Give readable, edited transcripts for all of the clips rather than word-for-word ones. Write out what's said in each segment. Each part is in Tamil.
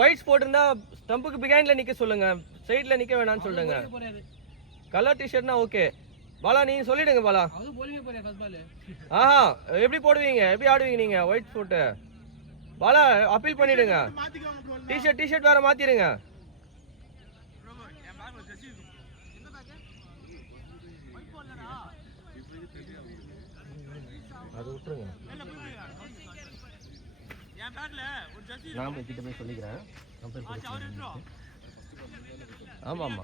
ஒயிட்ஸ் போட்டிருந்தா ஸ்டம்புக்கு பிஹைண்ட்ல நிக்க சொல்லுங்க, சைடுல நிக்க வேணாம்னு சொல்லுங்க. Colour டிஷர்ட்னா okay. பாலா நீங்க சொல்லிடுங்க பாலா. ஆஹா எப்படி போடுவீங்க, எப்படி ஆடுவீங்க நீங்க ஒயிட் போட்டு? பாலா அப்பீல் பண்ணிடுங்க. டிஷர்ட் வேற மாத்திடுங்க. அது விட்டுருங்க, நான் கிட்ட போய் சொல்லிக்கிறேன். ஆமா ஆமா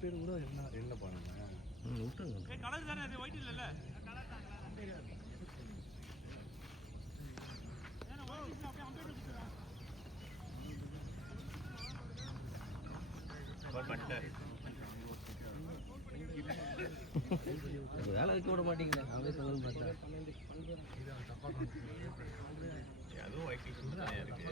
பேர் கூட என்ன பண்ணுங்க விட்டுருங்க. கலர் தானே அது ஒயிட் இல்லல. வேலை வைக்க விட மாட்டீங்களா? அவரே சொல்லணும் பார்த்தா அதுவும் ஒயிட் டிஷர்ட் தான் இருக்கு.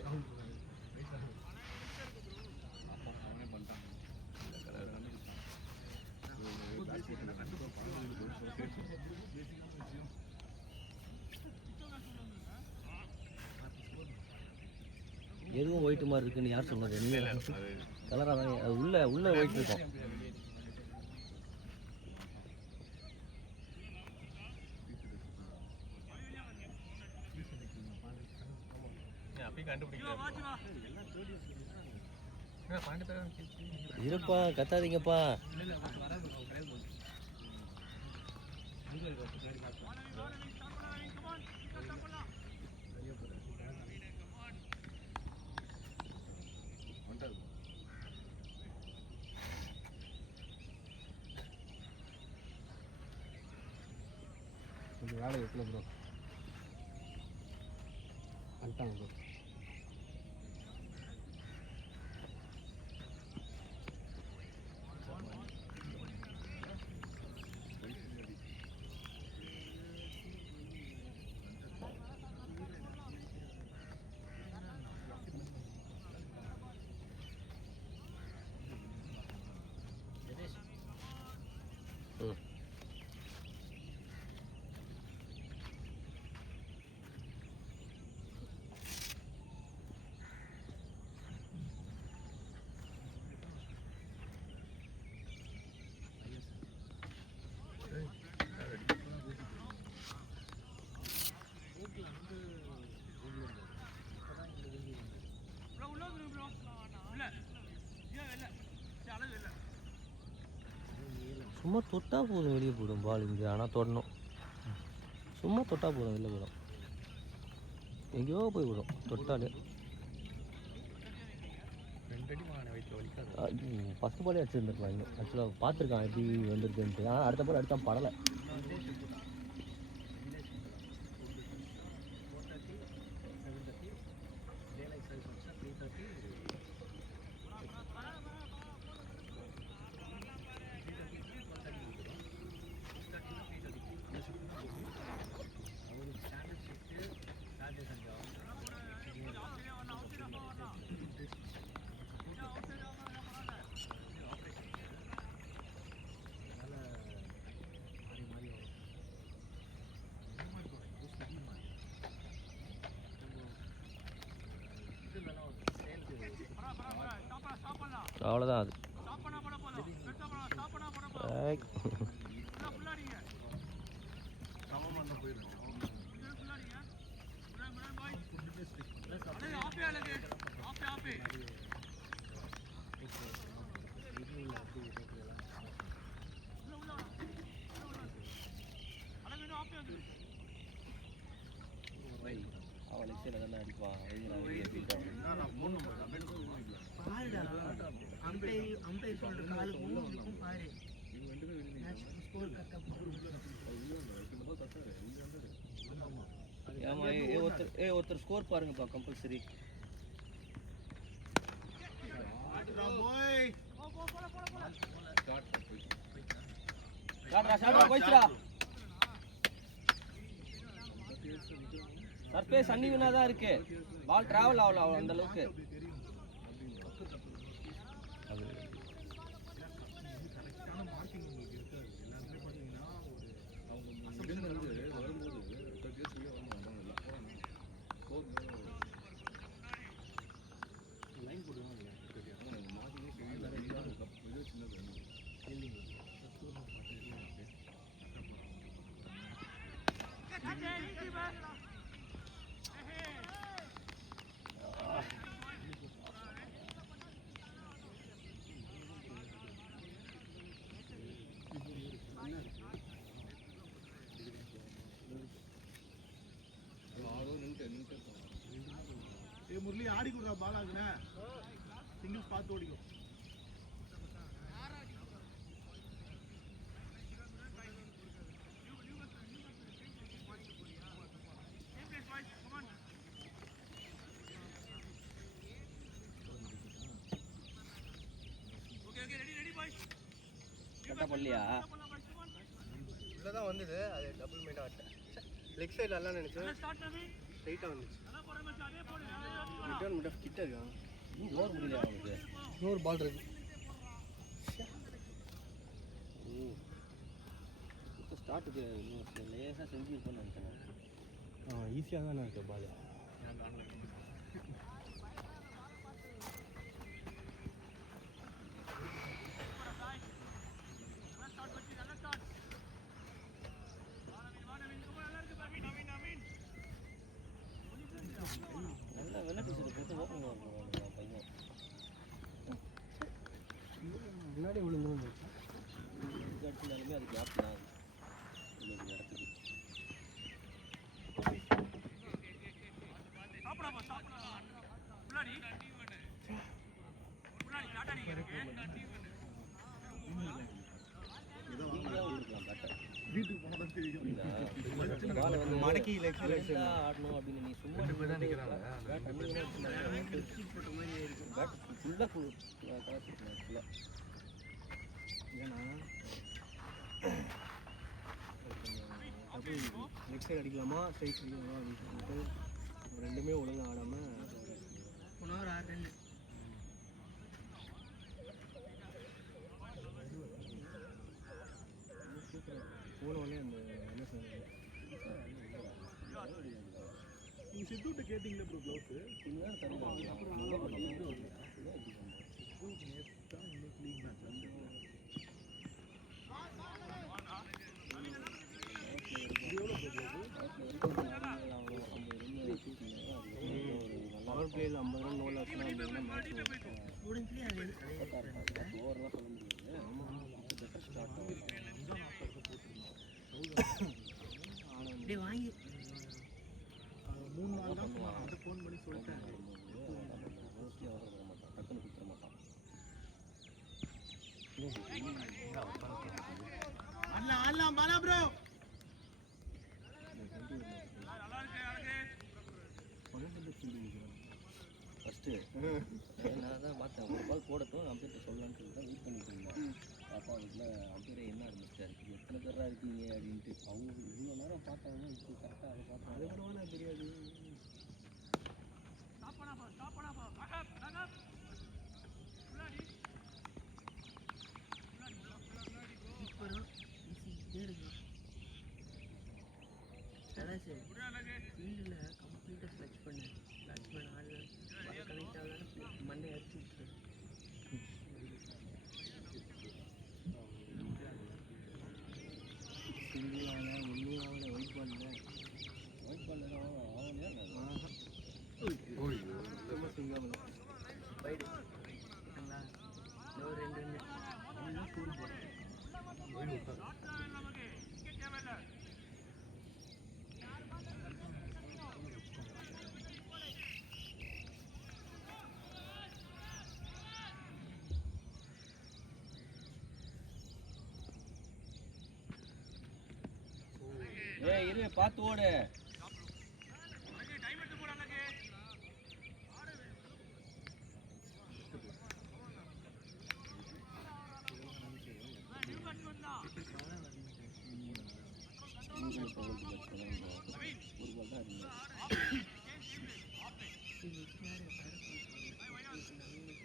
எதுவும் ஒயிட் மாதிரி இருக்குன்னு யார் சொன்னது? கலராக தான் அது உள்ள ஒயிட் இருக்கும். இருப்பா கத்தாதீங்கப்பா. வேலை எவ்வளோ ப்ரோ வந்துட்டாங்க ப்ரோ. சும்மா தொட்டா போதும் வெளியே போயிடும் பால். இங்கே ஆனால் தொடணும், சும்மா தொட்டா போதும் வெளில போயிடும். எங்கேயோ போய் விடும் தொட்டாலே. ஃபஸ்ட்டு பாலே அடிச்சுருந்துருக்கலாம். இன்னும் ஆக்சுவலாக பார்த்துருக்கான் எப்படி வந்திருக்குன்ட்டு. ஆனால் அடுத்த பால் அடித்தான் படலை. அவ்வளோதான் அது. ஒருத்தர் ஸ்கோர் பாருங்கப்பா கம்பல்சரி. சர்ஃபேஸ் அன்னிவனா தான் இருக்கு, பால் டிராவல் ஆகல அந்த அளவுக்கு. முரளி ஆடி கொடுறா பால் ஆகுனே சிங்கிள்ஸ் பார்த்து ஓடிக்கும் கரெக்டாக பண்ணலையா? உள்ளதான் வந்தது, அது டபுள் மைண்டாக ஆட்டேன். லெக் சைடில் எல்லாம் நினைச்சேன், ஸ்ட்ரைட்டாக வந்துச்சு. ரிட்டர்ன் மட்டும் கிட்ட இருக்கான். ஓவர் முடியல அவனுக்கு. இன்னொரு பால் இருக்கு. இப்போ ஸ்டார்ட்டுக்கு இன்னும் லேசாக செஞ்சுருப்பேன்னு நினச்சேன். ஈஸியாக தானே இருக்கு பால். நல்லா வெள்ளை டிஷர்ட் போட்டு ஓப்பன் பண்ணுவாங்க பையன். முன்னாடி விழுந்துரும். அடிச்சிருந்தாலுமே அது கேப் தான் இன்னொரு இடத்துக்கு. வீட்டுக்கு போனதான் தெரியும் மடக்கி ஆடணும் அப்படின்னு நீ சும்மா நெக்ஸ்ட் சைடு அடிக்கலாமா ஸ்ட்ரைட் அடிக்கலாமா அப்படின்னு சொல்லிட்டு ரெண்டுமே ஒழுங்காக ஆடாமல் ஒரு 6 ரன் போன உடனே அந்த என்ன சொல்றது நீங்கள் சித்துட்டு கேட்டிங்களே ப்ரோ க்ளவுஸு பவர் பிளேயில் 50 ரன் நோ லாஸ்னா மேட்ச் அப்படியே வாங்கி 3 நாள் தான் அதை ஃபோன் பண்ணி சொல்லிட்டேன். ஆடலாம் பாலா ப்ரோ. ஃபஸ்ட்டு நான் தான் பார்த்தேன், ஒரு பால் போடட்டும் அம்பேர்ட்ட சொல்லலான்னு சொல்லி தான் வெயிட் பண்ணிட்டு இருந்தேன். பார்த்தா அதுக்குள்ள அம்பேரே என்ன ஆரம்பிச்சிட்டாரு, எத்தனை பேராக இருக்கீங்க அப்படின்ட்டு. அவங்க இவ்வளோ நேரம் பார்த்தாங்க, இப்போ கரெக்டாக அதை பார்த்தா அது கூட தெரியாது. ஃபீல்டில் கம்ப்ளீட்டாக ஸ்ட்ரெச் பண்ணேன். பேட்ஸ்மேன் ஆடல கனெக்ட் ஆகலான்னு மண்ணை அடிச்சு விட்டுரு. சிங்கிள் ஆகலை, ஒன்றும் ஆகலை, ஒயிட் பாலில் சுத்தமாக சிங்காமல் வைடு ஓகேங்களா. ஒரு 2 ரன் எல்லாம் ஃபுல் போட்டு இரு பார்த்து ஓடு.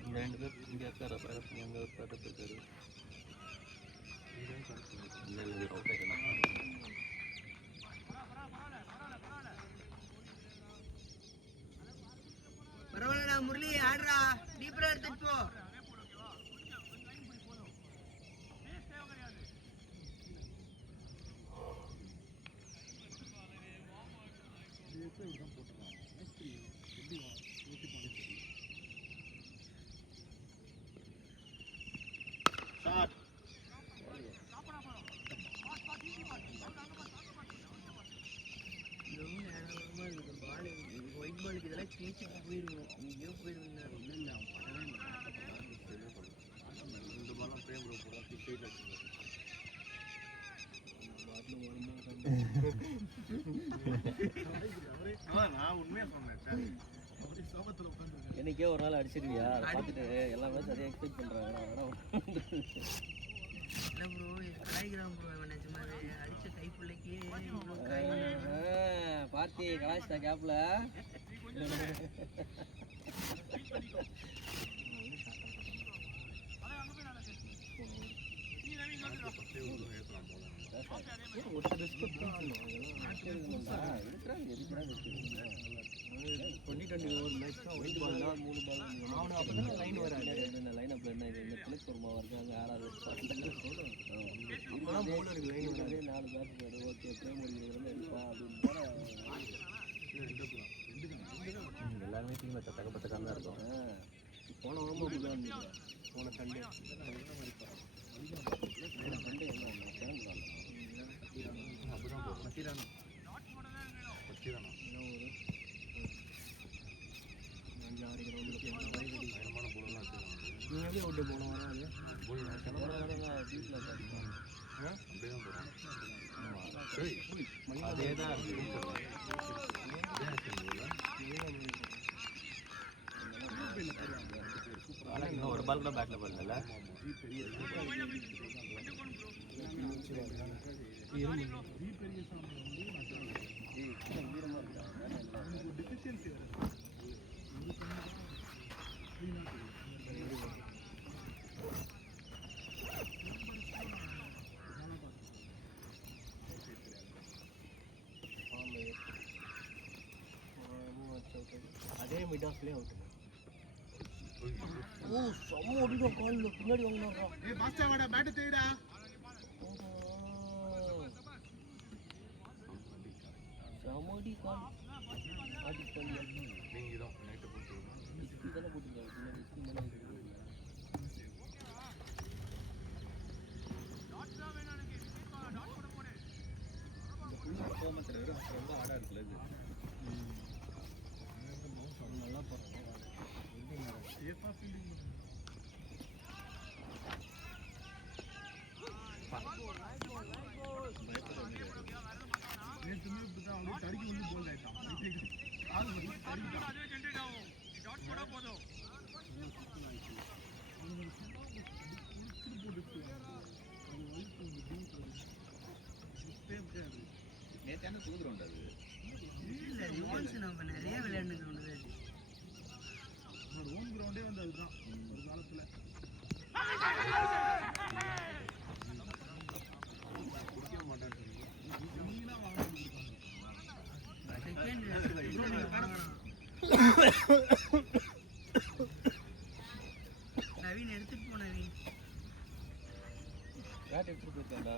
இந்த 2 பேர் இங்கே இருக்காரு, பேரப்பு அங்கே ஒரு பேரப்பு இருக்காரு. இல்லை அவுட் ஆகிடலாம். பரவாயில்லடா முரளி, ஆடுறா, டீப்பரா எடுத்துட்டு போ. ஜெயிச்சுட்டு போயிடுவோம், எங்கேயோ போயிடுவோம். இல்லை அவன் பண்ணவே இல்லை. 2 பாலும் பிரேம் ப்ரோ போட சைடில் வச்சுருக்காரு. நான் உண்மையாக சொன்னேன் சார். அப்படியே சோபத்தில் உட்காந்துருக்கேன். என்னைக்கே ஒரு நாள் அடிச்சிருவியா? அதை பார்த்துட்டு எல்லா மேட்ச் அதே எக்ஸ்பெக்ட் பண்ணுறாங்க. இல்லை ப்ரோ, கலாய்க்கிறான் ப்ரோ அவன் நிஜமாவே. அடிச்ச கைப்புள்ளைக்கு பார்த்தி கலாய்ச்சிட்டா கேப்ல. எல்லாருமே டீம்ல தக்கப்பட்டக்காம தான் இருக்கும். போன வாரம் அப்படிதான் போன சண்டே நீங்களே விட்டு போன வாரம் ஒரு பால் கூட பேக்ல போடல. அதே மிட் ஆஃப்லேயே அவுட். ஓ செம்ம ஓடிடும் காலில் பின்னாடி வாங்கினாரா. ஏய் பாஸ்டா வாடா பேட் தேடா. செம்மடி கால் ஆடி பண்ணி நீங்க தான் நைட் போட்டு இஸ்கி தான போட்டுருக்காரு. பின்னாடி இஸ்கி மேலே ரொம்ப ஆடா இருக்குல்ல இது. நல்லா போறாங்க. சேஃபா ஃபீலிங் நேற்றுமே இப்படிதான் அவனுக்கு தடுக்கி வந்து போல் ஆயிட்டான். ஆள் வந்து தடுக்கிட்டான். நேற்று தூக்குறோம் அது இல்லை ரிவால்ஸ் நம்ம நிறைய விளையாண்டுக்கிறோம். ஹோம் கிரவுண்டே வந்து அதுதான் ஒரு காலத்துல. குடிக்க மாட்டேன் நவீன் எடுத்துட்டு போ. நவீன் பேட் எடுத்துட்டு போயிருக்காண்டா.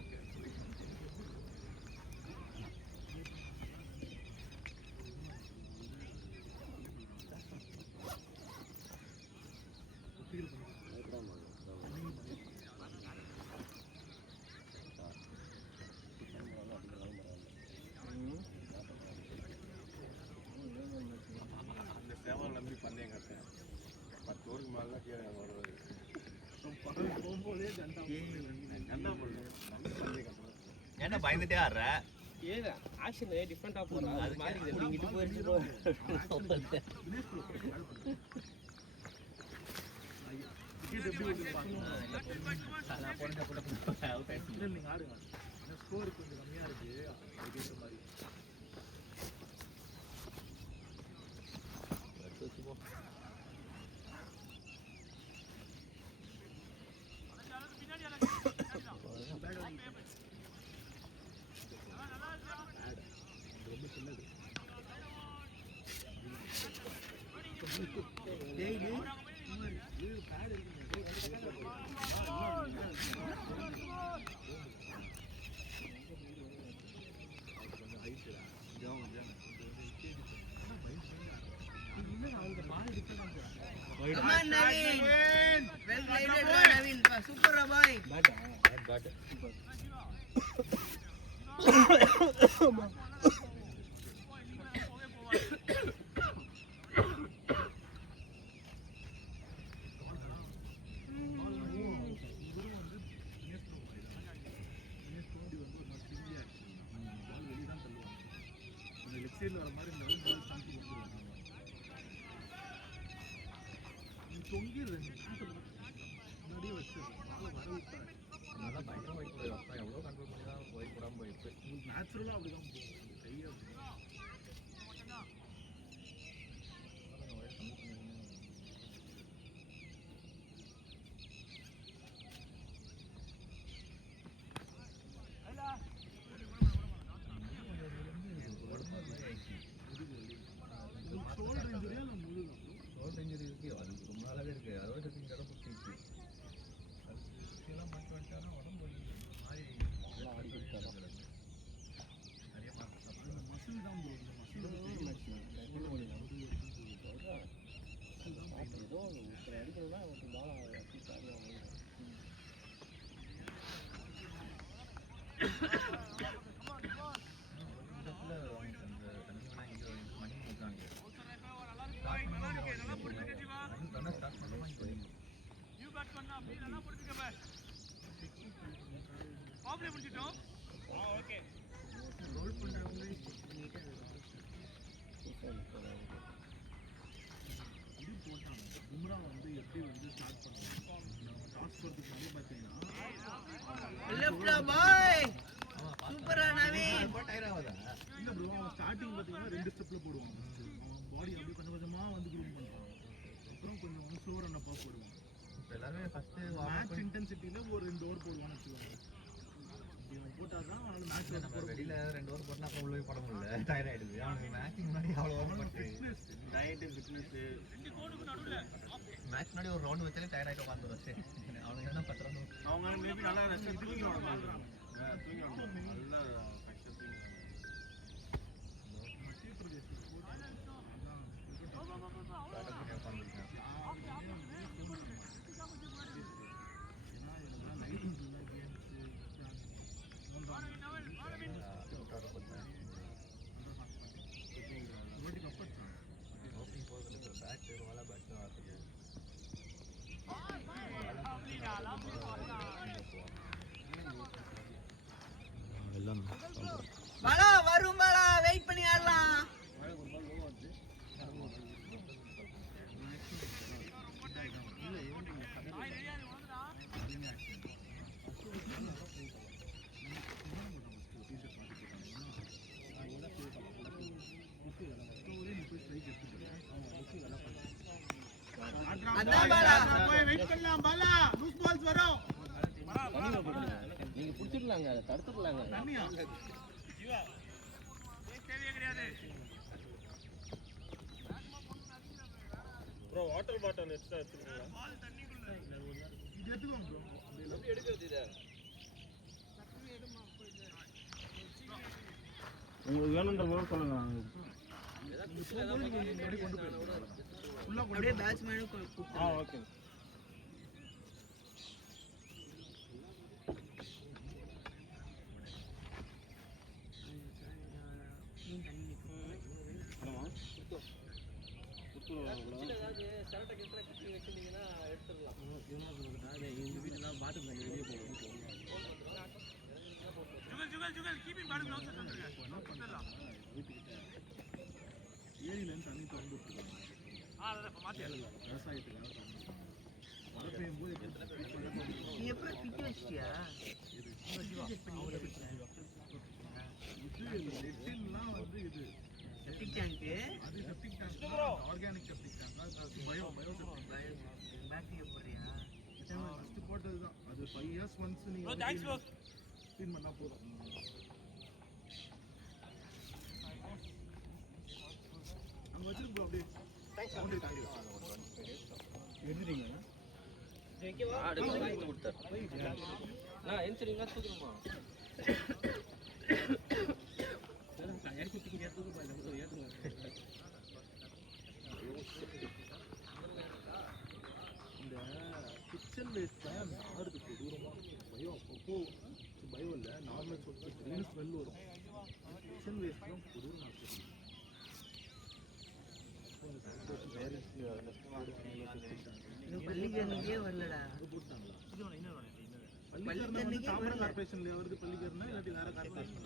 அந்த சேவலை நம்பி பண்ணேங்க 10 ஓவருக்கு மேலே கீழே வருவாரு. போகும்போதே கண்டா போடுது நம்பி பண்ணே கட்டுறேன். ஏன்னா பயந்துட்டே ஆடுற? ஏதா ஆக்ஷன் டிஃப்ரெண்டா போறா. அது மாதிரி இங்கிட்டு போயிடுச்சு. நீங்க ஆடுங்க. ஸ்கோர் கொஞ்சம் கம்மியா இருக்கு. அதுக்கேற்ற மாதிரி ரொம்ப சின்னது. Come on, Naveen. Well played, Naveen. Super, boy. சைடில் வர மாதிரி இந்த பால் ஸ்டம்ப் கொடுத்துருவாங்க. நீ தொங்கிடுறேன் முன்னாடியே வச்சு பால் வர விட்டாரு. அதனால பயங்கரம் ஒயிட் போய் அப்பா எவ்வளோ கண்ட்ரோல் பண்ணி தான் ஒயிட் போடாமல் போயிடுச்சு. உங்களுக்கு நேச்சுரலாக அப்படி தான் போகும் கையை அப்படி ஷோல்டர் இன்ஜுரியா இல்லை முழுதும் ஷோல்டர் இன்ஜுரி இருக்கு, அது ரொம்ப நாளாகவே இருக்குது. அதோட இந்த இடம் சுற்றிச்சு எல்லாம் மாற்றி வந்துட்டாங்கன்னா உடம்பு மாதிரி நல்லா ஆடி கொடுத்தாலும் நிறைய அந்த மசில் தான் ப்ரோ. இந்த மசில் ஏதோ ஒருத்தர் அடிக்கணும்னா ஒருத்தர் பால் அப்படி ஆடுவாங்க. ரோல் பண்ணுறவங்க நீட்டாக இது போட்டாங்க. பும்ரா வந்து எப்படி வந்து ஸ்டார்ட் பண்ணுவாங்க டாஸ் போகிறதுக்கு முன்னாடி பார்த்தீங்கன்னா லெஃப்ட்ல பாய் சூப்பரா நவீன். இல்லை ப்ரோ அவன் ஸ்டார்டிங் பார்த்தீங்கன்னா 2 ஸ்டெப்பில் போடுவான். அவன் பாடி அப்படி கொஞ்சம் கொஞ்சமாக வந்து க்ரூம் பண்ணுறான். அப்புறம் கொஞ்சம் ஸ்லோ ரன்னப்பாக போடுவான். இப்போ எல்லாருமே ஃபஸ்ட்டு மேட்ச் இன்டென்சிட்டியில் ஒரு 2 ஓவர் போடுவான்னு வச்சுக்கோங்க. இவன் போட்டால் தான் அவனால் மேட்ச் நம்ம வெளியில் 2 ஓவர் போட்டால் அப்போ உள்ளே போட முடியல, டயர்ட் ஆகிடுது. அவனுக்கு மேட்ச்சுக்கு முன்னாடி அவ்வளோ ஓவர் போட்டு டயட்டு ஃபிட்னஸ்ஸு மேட்ச் முன்னாடி ஒரு ரவுண்டு வச்சாலே டயர்ட் ஆகிட்டு உட்காந்துரும். சரி அவனுக்கு என்ன பண்ணுறாங்க, அவங்க மேபி நல்லா தூங்கி வாழ்றாங்க. நல்லா பாலா வரும் பாலா, வெயிட் பண்ணி ஆடலாம். அதான் பாலா வெயிட் பண்ணலாம். பாலா லூஸ் பால்ஸ் வரும். நீங்கள் பிடிச்சிடலாங்க, அதை தடுத்துடலாங்க. தண்ணியா ப்ரோ வாட்டர் பாட்டில் எக்ஸ்ட்ரா வச்சுருக்கீங்களா? இது எடுத்துக்கோங்க ப்ரோ. எப்படி எடுக்கிறது இதை? உங்களுக்கு வேணுன்ற போது சொல்லுங்க. அப்படியே பேட்ஸ்மேனும் கூப்பிட்டு. ஓகே. ஏதாவது சரட்டை கிட்ட கட்டி வச்சிருந்தீங்கன்னா எடுத்துடலாம். எங்கள் வீட்டில் பாட்டு தண்ணி வெளியே போகும். ஏரியிலேருந்து தண்ணி திறந்து விட்டுருக்காங்க விவசாயத்துக்காக. மழை பெய்யும் போது நீ எப்படி பிட்டு வச்சிட்டியா? லெட்டின்லாம் வந்து இது செப்டிக் டேங்க்கு அது septic tank, organic septic tank, அது பயோ பேட்டரியை போடுறியா? ஃபஸ்ட்டு போட்டது தான். அது 5 years ஒன்ஸ் நீங்கள் க்ளீன் பண்ணால் போதும். அங்கே வச்சிருக்கோம் அப்படியே எடுத்துட்டீங்களா? எந்திரிங்களா தூக்கணுமா? இந்த கிச்சன் வேஸ்ட்டில் நாடுது கொடூரமாக பயம். அப்பப்போ பயம் இல்லை, நார்மல் சொத்து க்ரீன் ஸ்மெல் வரும். கிச்சன் வேஸ்ட்லாம் கொடூரமாக இருக்குது. பள்ளிக்கரணிக்கே வரலடா. பள்ளிக்கரணை வந்து தாம்பரம் கார்பரேஷன்ல வருது. பள்ளிக்கரணை இல்லாட்டி வேற கார்பரேஷன்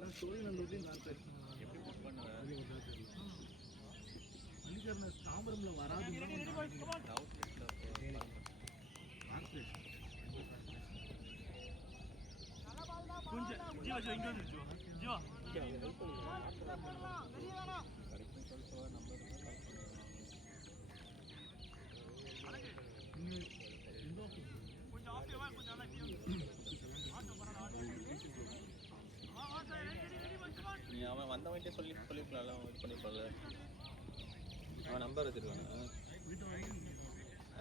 நான் ஸ்டோரி நல்லதையும் கார்பரேஷன் எப்படி புக் பண்ணுவேன் மல்லிகர்ண தாம்பரம்ல வராதுன்னா கார்பரேஷன் கொஞ்சம் ஜீவா ஜீவா இங்க வந்து ஜீவா நீ அவன் வந்தவன்ட்டே சொல்லிருக்கலாம்ல, அவன் இது பண்ணிருப்பான்ல. அவன் நம்பர் வச்சிருக்கானே,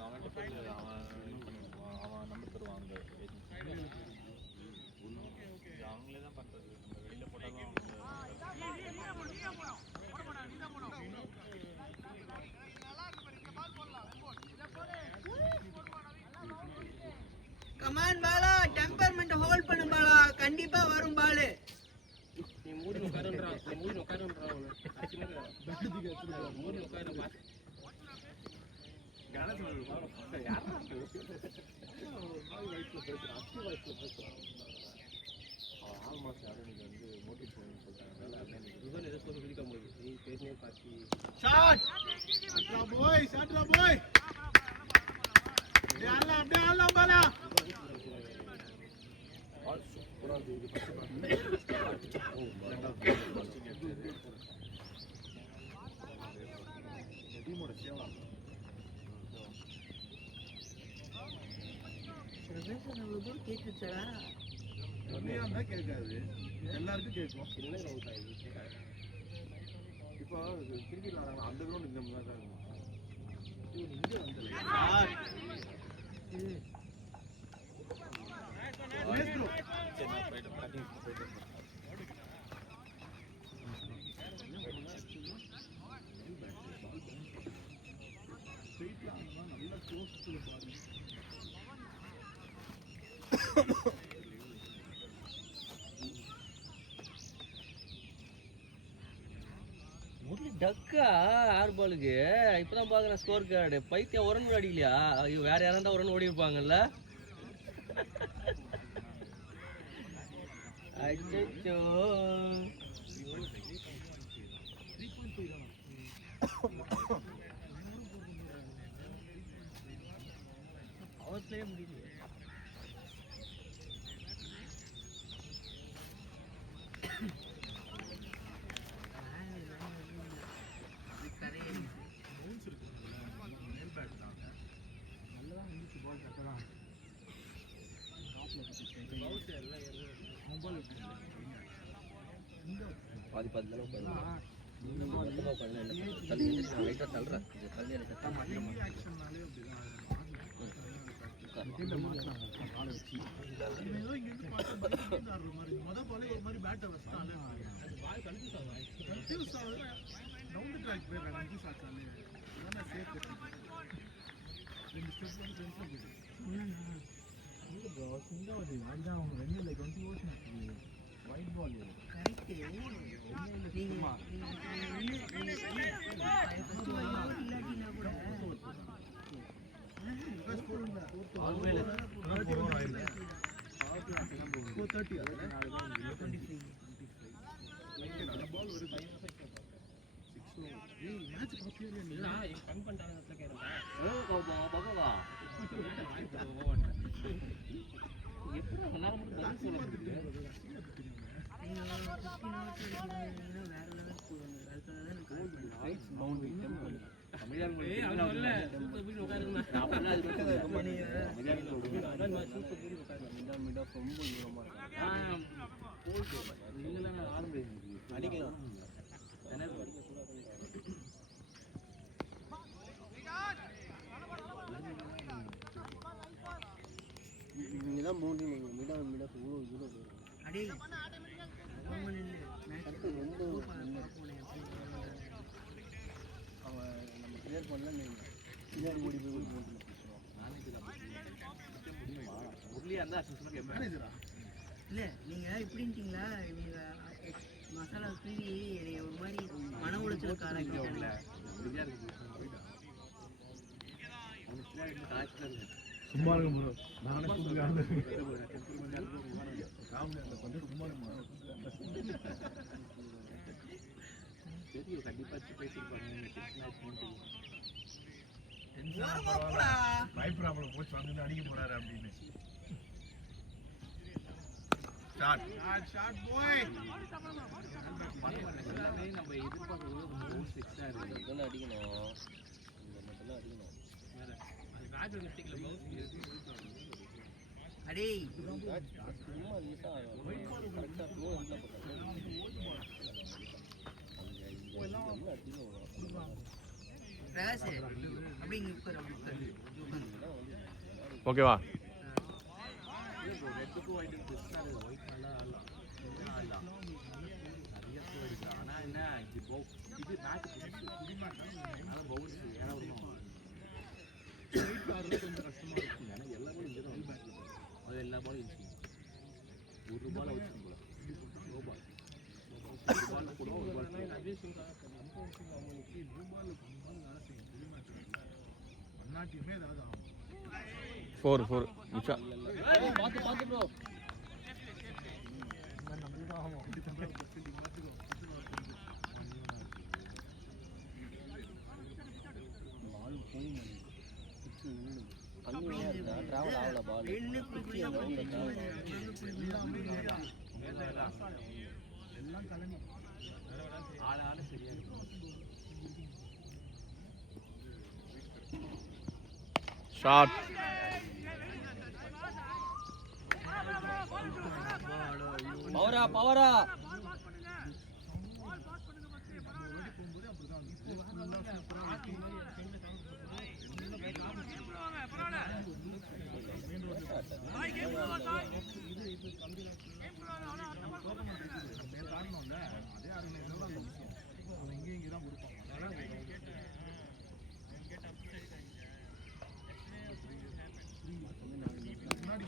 அவன்கிட்ட சொல்லி அவன் இது பண்ணிடுவான், அவன் நம்பர் தருவான் அந்த ஏஜென்சி. அவங்களே தான் பண்ணுறது, நம்ம வெளியில் போட்டாலும் அவங்க கமான் பாலா, டெம்பர்மெண்ட் ஹோல்ட் பண்ணு பாலா, கண்டிப்பா வரும் பால். நீ மூடி உட்காருன்றா, நீ மூடி உட்காருன்றா, அவனை பேட்டுக்கு எடுத்துட்டு மூடி உட்காரு பாஸ். வயசுல பேசுறான், அச்சு வயசுல பேசுறான். அவன் ஆல்மோஸ்ட் அன்னைக்கு வந்து மோட்டிவ் போகணும்னு சொல்லிட்டாங்க. இவன் எதை சொல்லி பிடிக்க முடியும், நீ பேசினே பார்த்து ஷாட் ஷாட்ரா பாய், ஷாட்ரா பாய். அப்படியே ஆடலாம் பாலா. ஆல் சூப்பரா இருக்கு. டீமோட சேவா அவ்வளவு தூரம் கேட்டுச்சாடா? கம்மியா இருந்தா கேட்காது, எல்லாருக்கும் கேட்கும். சின்ன ரவுண்ட் ஆகி இப்போ கிரிக்கெட் விளாடுறாங்க, அந்த கிரவுண்ட் இந்த மாதிரி தான் இருக்கும். இங்கே வந்து சரி நான் போயிட்டு கட்டிங் போயிட்டு நல்லா க்ளோஸ் பாருங்க. முரளி டக்கா 6 பாலுக்கு இப்பதான் பாக்குறேன் ஸ்கோர் கார்டு. பைத்தியம் ஒரு ரன் அடிக்கலையா? ஐயோ, வேற யாரா இருந்தா ஒரு ரன் ஓடி இருப்பாங்கல்ல. அச்சோ, அவசியம் முடியல. பாதி பாதி தடவை தள்ளுறேன். ஒயிட் பால் இங்கதான் மூணு மிடா மிடா அடே அவன் நம்ம கிளியர் பண்ணல, கிளியர் ஓடி போய் இல்ல நீங்க இப்படின்ட்டீங்களா? இவங்க மசாலா தூவி என்னைய ஒரு மாதிரி மன உளைச்சலுக்கு ஆளாக்கிட்டாங்க. சும்மா இருங்க ப்ரோ. நானே சூப்பர் ஆடுறேன். ராம்ல வந்து சும்மா இருங்க. தெரியும் கண்டிப்பா பேசிருப்பாங்க. பயப்படாமல போச்சு வந்து அடிக்க போறாரு அப்படின்னு. ஷாட் பாய். நம்ம எதிர்பார்க்கறது ஒரு 6 ஆ இருக்கு. இதெல்லாம் அடிக்கணும். இந்த மட்டும் அடிக்கணும். வேற அது மேட்ச் டிஸ்ட்ரிக்ட்ல அடேய் சும்மா ஈஸா கரெக்டா ப்ளோ இல்ல பிரகாஷ் அப்படி இங்க உட்காரு அப்படி உட்காரு. ஓகேவா? Red blue white discard white நல்லா ஆடலாம். நிறைய ப்ளூ இருக்கு. ஆனா என்ன இது மேட்ச் புதுசு பவுல்ஸ் ஏன்னா ஒயிட் ஆடுறது கொஞ்சம் கஷ்டமா இருக்கும். ஏன்னா எல்லா பாலும் இங்கே தான் பேட்ல அது எல்லா பாலும் இருந்துச்சு. ஒரு பால் வச்சு போல லோ பால் ஒரு பால் கூட ஒரு பால் அதே சொல்றாங்க. அவங்களுக்கு ப்ளூ பால் வேலை செய்யும். புது மேட்ச் அண்ணாட்டியுமே ஏதாவது ஆகும். 4 முச்சா. பாத்து பாத்து ப்ரோ. பால் போய் பிச்சு விழுது. தண்ணியா இருக்கா? டிராவல் ஆகல பால். ரெண்டு குடி எல்லாம் கலனி ஆள சரியா இருக்கு. ஷாட். பவரா பவரா.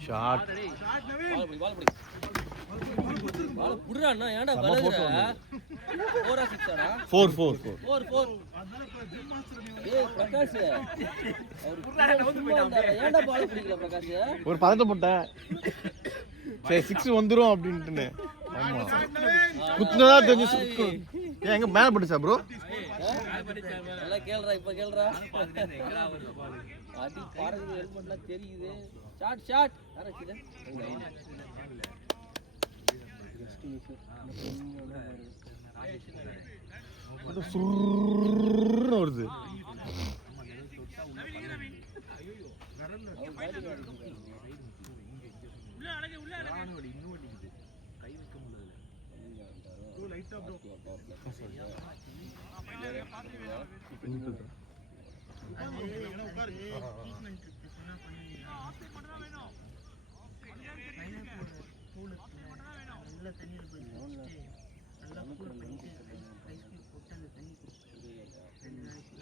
ஷாட். பால் புடி பால் புடி. பால் புடுடா அண்ணா ஏன்டா வலகுற? 4 6 ஆடா? 4 4 ஏய் பிரகாஷ் அவர் புடுடா வந்து போயிட்டான். ஏன்டா பால் புடிக்கல பிரகாஷ்? ஒரு பதட்ட போட்டேன். சரி 6 வந்துரும் அப்படினு. ஆமா. குத்துனதா தெரிஞ்சு சுக்கு. ஏன் எங்க மேல பட்டுச்சா ப்ரோ? நல்லா கேளுடா இப்ப கேளுடா. அடி பாருங்க ஹெல்மெட்லாம் தெரியுது. ஷாட் ஷாட் அரச்சிடு. அது சுர்ன்னு வருது. கை வைக்க முடியல. லைட்டா ப்ரோ ட்ரீட்மெண்ட் இருக்கு சொன்னா பண்ணுவீங்களா? பூல் நல்லா தண்ணியில் போய் நல்லா கூல் பண்ணிட்டு ஐஸ் கியூப் போட்டு அந்த தண்ணி ரெண்டு நாளைக்கு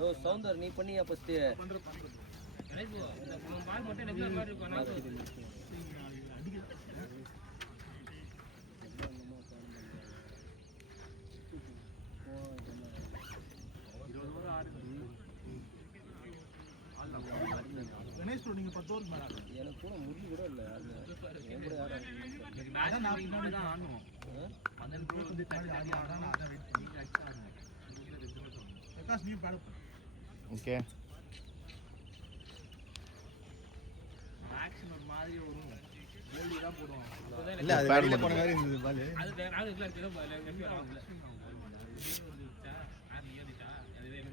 ஓ சௌந்தர் நீ பண்ணியா ஃபர்ஸ்ட்? கணேஷ் ப்ரோ நீங்க 10 ஓவர் மேல எனக்கு கூட முடிஞ்சு கூட இல்ல. என் கூட யாரா அதான் நான் பின்னாடி தான் ஆடணும். அந்த ப்ரோ வந்து தள்ளி ஆடி ஆடா நான் அத வெயிட் பண்ணி கரெக்ட்டா ஆடணும். பிரகாஷ் நீ பாடு. ஓகே. ஆக்ஷன் ஒரு மாதிரி வரும். கோலி தான் போடுவாங்க. இல்ல அது வெளியில போன மாதிரி இருந்தது பால். அது வேற ஆளு இல்ல இருக்கற பால் எங்க ஆகல.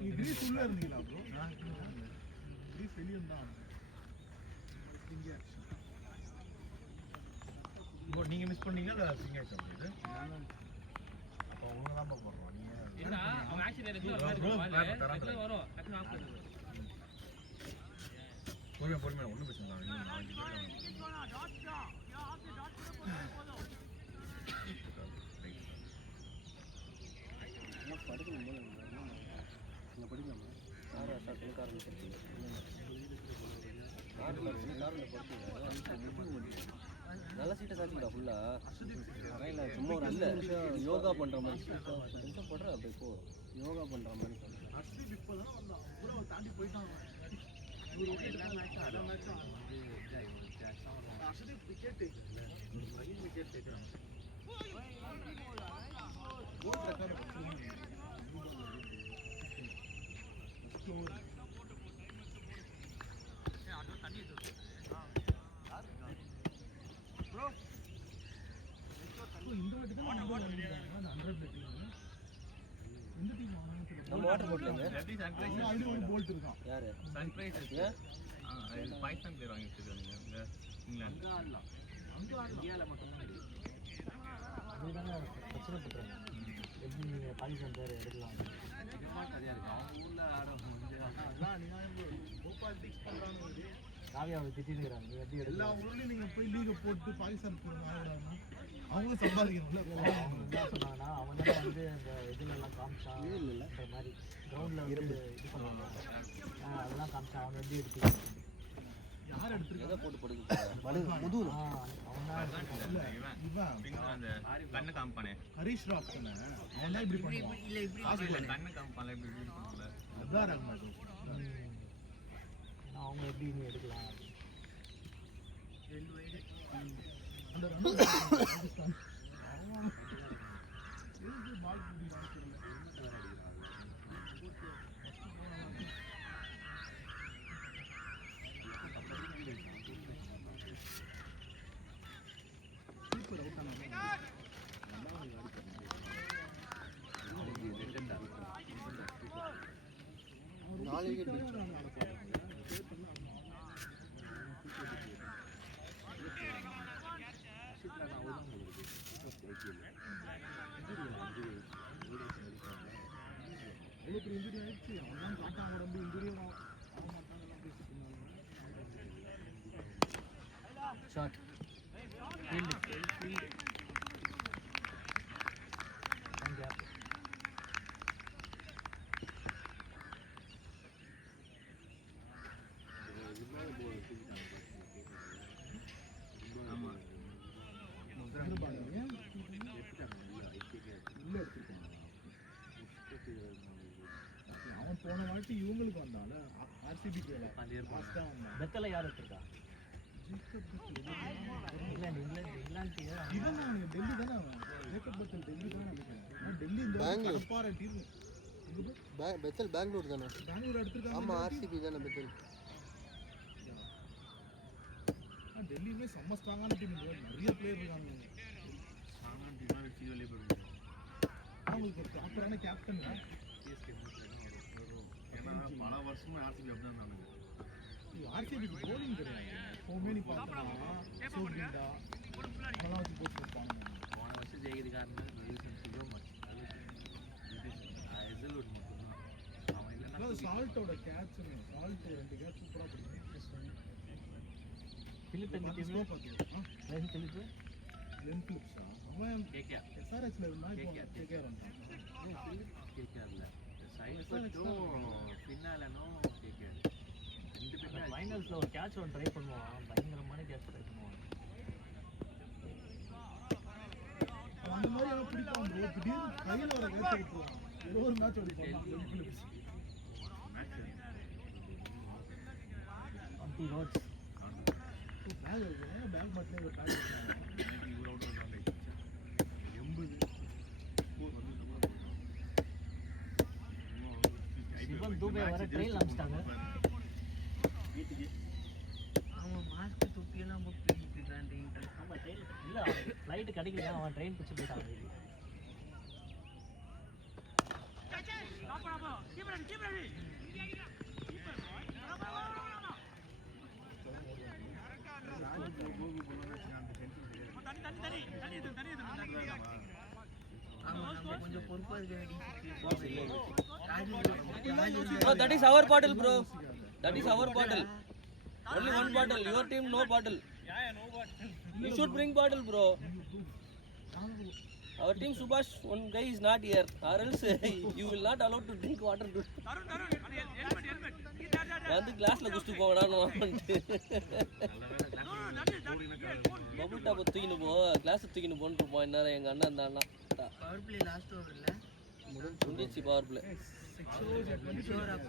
நீ கிரீஸ் உள்ள இருந்தீங்களா ப்ரோ? நான் கிரீஸ் வெளிய இருந்தான். இங்க ப்ரோ நீங்க மிஸ் பண்ணீங்களா இல்ல சிங்க ஆச்சு இது? அப்ப அவங்க தான் போறோம். நீங்க ஏன்னா அவன் ஆக்சுவலி ரெகுலர் வரும். டக்குனு ஆஃப் பண்ணுங்க. பொறுமையா ஒண்ணும் பிரச்சனை இல்ல. நல்ல சீட்டை சாப்பிட்டா ஃபுல்லா சும்மா ஒரு நல்ல யோகா பண்ணுற மாதிரி கொஞ்சம் போடுற அப்படி போ யோகா பண்ணுற மாதிரி பண்ணு. நம்ம வாட்டர் போட்டலங்க யாரு சன்ரைஸ் ஏன் பாகிஸ்தான் பிளேயர் வாங்கி வச்சிருக்காங்க இந்த இங்கிலாந்து இந்தியாவில் மட்டும்தான் இருக்கு. சரியா இருக்கு அவங்க ஊர்ல ஆட எல்லா ஊர்லயும் நீங்க போய் லீக போட்டு பாகிஸ்தான் அவங்க சம்பாதிக்கணும்ல. சொன்னாங்கன்னா அவன் தான் வந்து அந்த இதுல எல்லாம் காமிச்சான் இந்த மாதிரி கிரவுண்ட்ல இருந்து இது பண்ணுவாங்க அதெல்லாம் காமிச்சான். அவன் எப்படி எடுத்து யார் எடுத்துருக்கா எதை போட்டு படுக்க முதுகுல அவன் தான் இவன் அந்த கண்ணு காமிப்பானே ஹரிஷ் ராக் அவன் தான் இப்படி பண்ணுவான். இல்லை இப்படி கண்ணு காமிப்பான்ல இப்படி இருக்கும்ல அதான் ரஹ்மான் அவங்க எப்படி நீ எடுக்கலாம் அந்த பாகிஸ்தான் இன்ஜுரி ஆயிடுச்சு. அவன் காட்டான் உடம்பு இன்ஜுரியும் ஆக மாட்டாங்க பேசிட்டு ஷார்ட் அவன் போன வாட்டி இவங்களுக்கு வந்தால ஆர்சிபிக்கு பெத்தல யார் எடுத்திருக்கா இங்கிலாந்து இவன் டெல்லி தானே அவன் ஜேக்கப் பத்தல் டெல்லி தானே நினைக்கிறேன். டெல்லி இந்த கப்பார டீம் பெத்தல் பெங்களூர் தானே பெங்களூர் எடுத்திருக்காங்க. ஆமா ஆர்சிபி தானே பெத்தல் டெல்லியுமே செம்ம ஸ்ட்ராங்கான டீம். நிறைய பிளேயர் இருக்காங்க. அவங்களுக்கு ஒரு ப்ராப்பரான கேப்டன் பல வருஷமா ஆர்சிபி அப்படிதான் நடக்குது. ஆர்சிபிக்கு போலிங் கிடையாது. எப்பவுமே நீ பார்த்தா சோப்ரிண்டா அதெல்லாம் வச்சு போட்டு வைப்பாங்க. போன வருஷம் ஜெயிக்கிறது காரணம் ரிசல்ட் மட்டும்தான். அவன் இல்லைன்னா அதாவது சால்ட்டோட கேட்ச் சால்ட் 2 கேட்ச் சூப்பராக பிடிக்கும். பிலிப் எங்க டீம் பார்த்துக்கலாம் பிலிப் லென் பிலிப்ஸா அவன் கேகேஆர் எஸ்ஆர்எஸ்ல இருந்தால் இப்போ கேகேஆர் வந்தான். கேகேஆர்ல சைஃபர்டும் பின்னாலனும் கேகேஆர் ரெண்டு பேருமே ஃபைனல்ஸ்ல ஒரு கேட்ச் ஒன்று ட்ரை பண்ணுவான். பயங்கரமான கேட்ச் ட்ரை பண்ணுவான். அந்த மாதிரி அவன் பிடிப்பான் ப்ரோ. திடீர்னு கையில் வர கேட்ச் விட்டுருவான். ஏதோ ஒரு மேட்ச் அடிப்பான் லென் பிலிப்ஸ். அம்பி ரோட்ஸ் பேக் இருக்கு பேக் மட்டும் ஒரு பேக் இவர் அவுட் பண்ணாங்க 80 ஸ்கோர் வந்து சிவன் தூபே வர ட்ரெயின் அனுப்பிச்சிட்டாங்க. வீட்டுக்கு அவன் மாஸ்க் தொப்பியெல்லாம் போட்டு இருக்கான் ட்ரெயின். ஆமா ட்ரெயின் இல்ல ஃப்ளைட் கிடைக்கல. அவன் ட்ரெயின் பிடிச்சி போயிட்டான் வெளியே. அவன் நம்ம கொஞ்சம் பொறுப்பாக இருக்க வேண்டிய Bro, that is our bottle, bro. That is our bottle. Only one bottle. Your team, no bottle. You should bring bottle, bro. Our team, Subhash, one guy is not here. Or else you will not allowed to drink water. வந்து கிளாஸ்ல குடிச்சிட்டு போங்கடான்னு வாங்கிட்டு பபுள் டாப்பை தூக்கின்னு போ, கிளாஸை தூக்கின்னு போன்னு இருப்போம் இந்நேரம் எங்கள் அண்ணன் அந்த அண்ணா. பவர் பிளே லாஸ்ட் ஓவரில் முடிஞ்சிச்சு பவர் பிளே. 6 ஓவர் ஆஃப்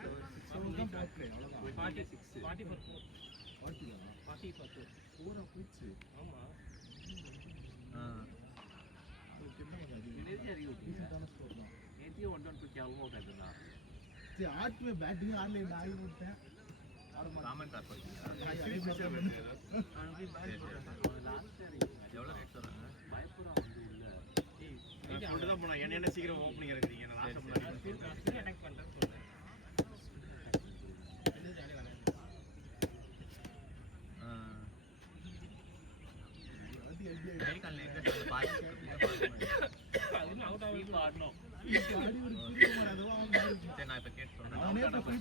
ஆட்டுமே பேட்டிங் ஆடல இந்த ஆகி போட்டேன் என்ன சீக்கிரம் ஓப்பனிங் இருக்கிறீங்க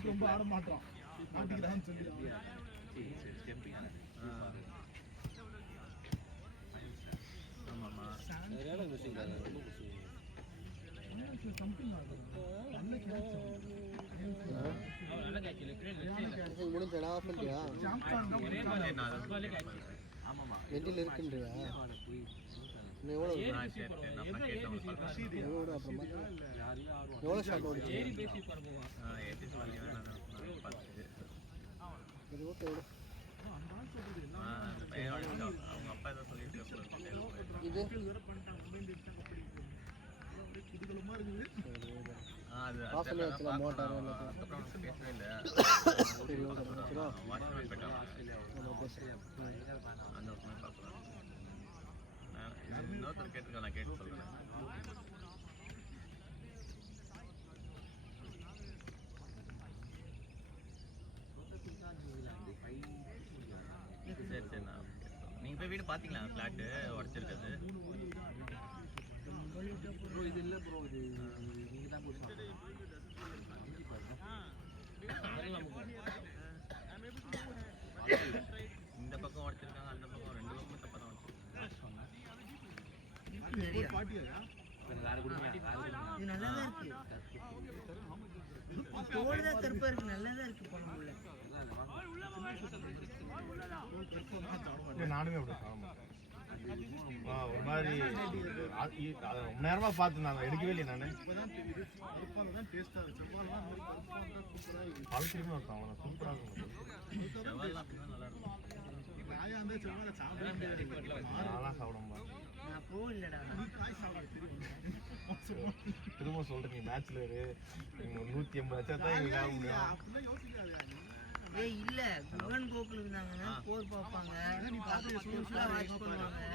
ரொம்ப ஆட மாட்டான் மாட்டிக்கிறான்னு சொல்லி சரியான மியூசிக் தான், ரொம்ப முடிஞ்சடா ஆஃப் பண்ணிட்டியா? வெண்டில் இருக்குன்றியா? இன்னும் எவ்வளோ அப்புறமா எவ்வளோ ஷாட் ஓடிச்சு? சரி ஓகே விடு. இது ஆஃப் பண்ணி வச்சுல மோட்டார் எல்லாத்தையும். சரி ஓகே வச்சுக்கோ. நம்ம பேசுகிறேன். சரி சரிண்ணா. நீங்கள் போய் வீடு பார்த்தீங்களா? ஃப்ளாட்டு உடச்சிருக்குது. இது இல்லை ப்ரோ, இது நீங்கள் தான் இந்த பக்கம் உடச்சிருக்காங்க, அந்த பக்கம் ரெண்டு பக்கமும் தப்பாக தான் உடச்சிருக்காங்க. இது நல்லா தான் இருக்கு. தோடு தான் கருப்பா இருக்கு, நல்லா தான் இருக்கு போன உள்ள. நானுமே அப்படி ஒரு மாதிரி ரொம்ப நேரமா பார்த்து நான் எடுக்கவே இல்லை. நான் பழத்திலுமே இருக்கும், அவனை சூப்பராக நான்லாம் சாப்பிடும்பா. நான் போ இல்லடா, திரும்ப சொல்றேன், நீ மேட்ச்ல இரு, 180 வச்சா தான் எங்களுக்கு ஆக முடியும். ஏய் இல்ல, குகன் கோகுல் இருந்தாங்கன்னா போர் பார்ப்பாங்க, சோஷியலா வாட்ச் பண்ணுவாங்க.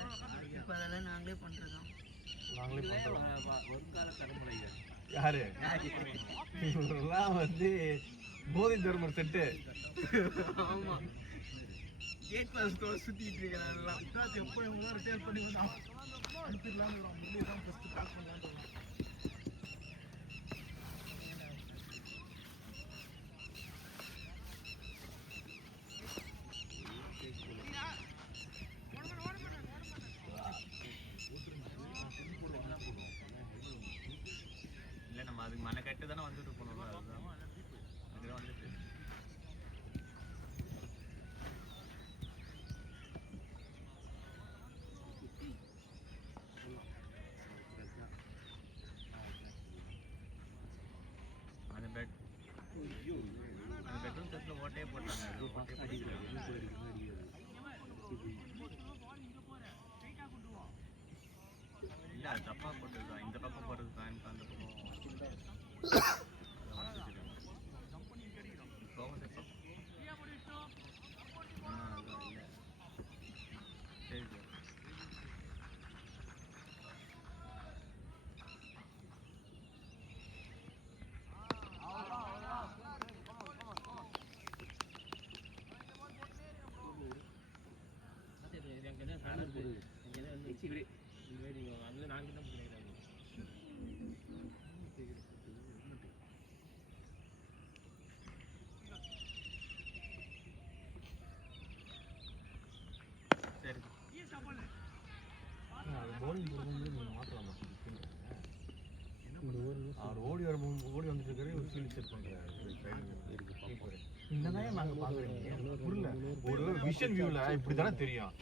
இப்போ அதெல்லாம் நாங்களே பண்றோம். நாங்களே பண்றோம். வருங்கால தலைமுறைகள் யாரு இவரெல்லாம் வந்து போதி தர்மர் செட்டு. ஆமா, கேட் பாஸ் கூட சுத்திட்டு இருக்காங்க. எப்போ இவங்க ரிட்டையர் பண்ணி வந்து அனுப்பிடலான்னு தான் ஃபர்ஸ்ட் பேக் பண்ணலான்னு. இல்லை நம்ம அதுக்கு மன கட்டு தானே வந்துட்டு போனோம்ல, அதுதான் அதுதான் வந்துட்டு. அந்த பெட்ரூம் செட்டில் ஓட்டையே போட்டாங்க. இல்லை அது தப்பாக போட்டது தான், இந்த பக்கம் போடுறது தான், அந்த பக்கம் சரி சார். வந்துட்டு இருக்காரு, ஒரு ஃபீல்ட் செட் பண்றாரு. என்னதான் நாங்க பாக்குறீங்க புரியல. ஒரு விஷன் வியூல இப்படிதானே தெரியும்.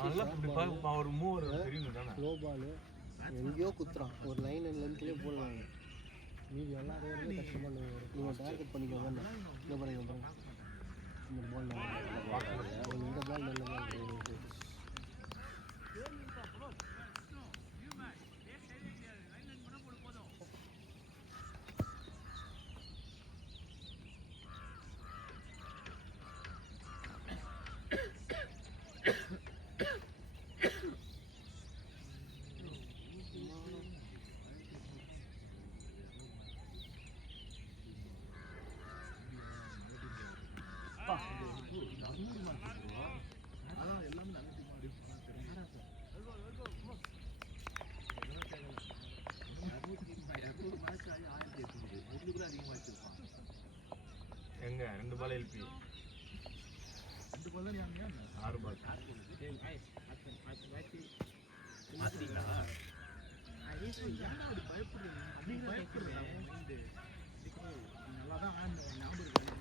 அதெல்லாம் இப்படி பாக்க ஒரு மூவர் தெரியும் தானே. ஸ்லோ பால் எங்கேயோ குத்துறான், ஒரு லைன் லென்த்லேயே போடலாங்க. மீதி எல்லாரும் கஷ்டமாக நீங்கள் டார்கெட் பண்ணிக்கோங்க. இந்த பாருங்க இந்த பால் இந்த பால் நல்ல பால். எங்க 2 பால் எல்பி 2 பால் தான் 6 பால்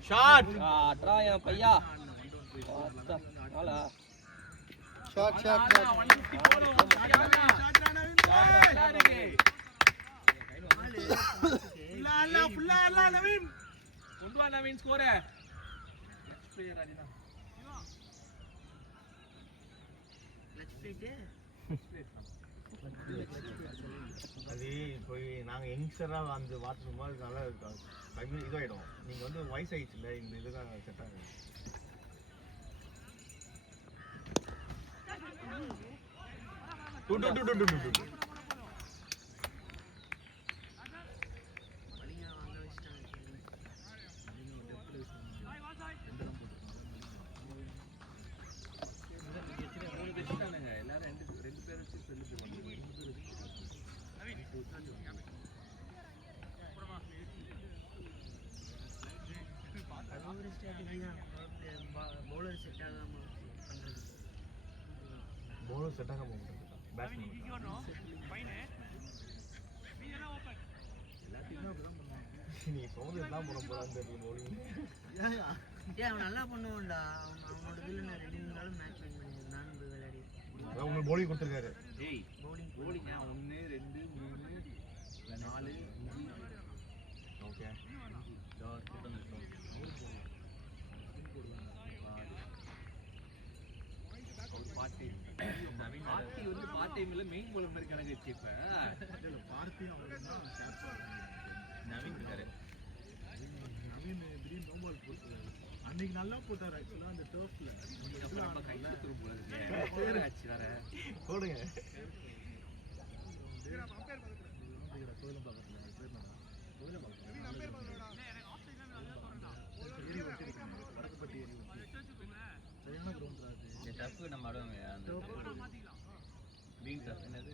ஷாட் அட்ரா என் பையா ஆளா ஷாட் ஷாட் கொண்டு வா நவீன் ஸ்கோர். பிளேயர் ராஜினா அது இப்போ நாங்க யங்ஸ்டரா அந்த வாட்டர் மாதிரி நல்லா இதாயிடும். நீங்க வந்து வயசாயிடுச்சுல, இந்த இதுதான் செட் ஆகும். எல்லாரும் ரெண்டு பேர் வச்சு செல்லுக்கு வந்து ஒரு ஸ்ட்ராட்டஜி தான் பவுலர் செட் ஆகாம பண்றது. பவுலர் செட் ஆகாம போகுது பேட்ஸ்மேன். நீ சோது என்ன பண்ண போறான்னு தெரியல பவுலிங். அவன் நல்லா பண்ணுவான்டா. அவனோட இதுல நான் 2 நாளும் மேட்ச் வின் பண்ணியிருந்தான் விளையாடி. அதான் உங்களுக்கு பவுலிங் கொடுத்துருக்காரு. டேய் bowling 1 2 3 4 5 ஓகே பார்ட்டி வந்து பார்ட் டைம்ல மெயின் bowler மாதிரி கணக்கு வச்சு இப்ப பார்த்தி நவீன் இருக்காரு. நவீன் திடீர்னு நோ பால் போட்டாரு. அன்னைக்கு நல்லா போட்டாரு ஆக்சுவலா அந்த டர்ஃப்ல. அப்புறம் நம்ம கையில திரும்ப போல ஆச்சு வேற போடுங்க. சரியான கிரவுண்ட் அது. இந்த டஃப் நம்ம ஆடுவாங்க அந்த பீங் டஃப் என்னது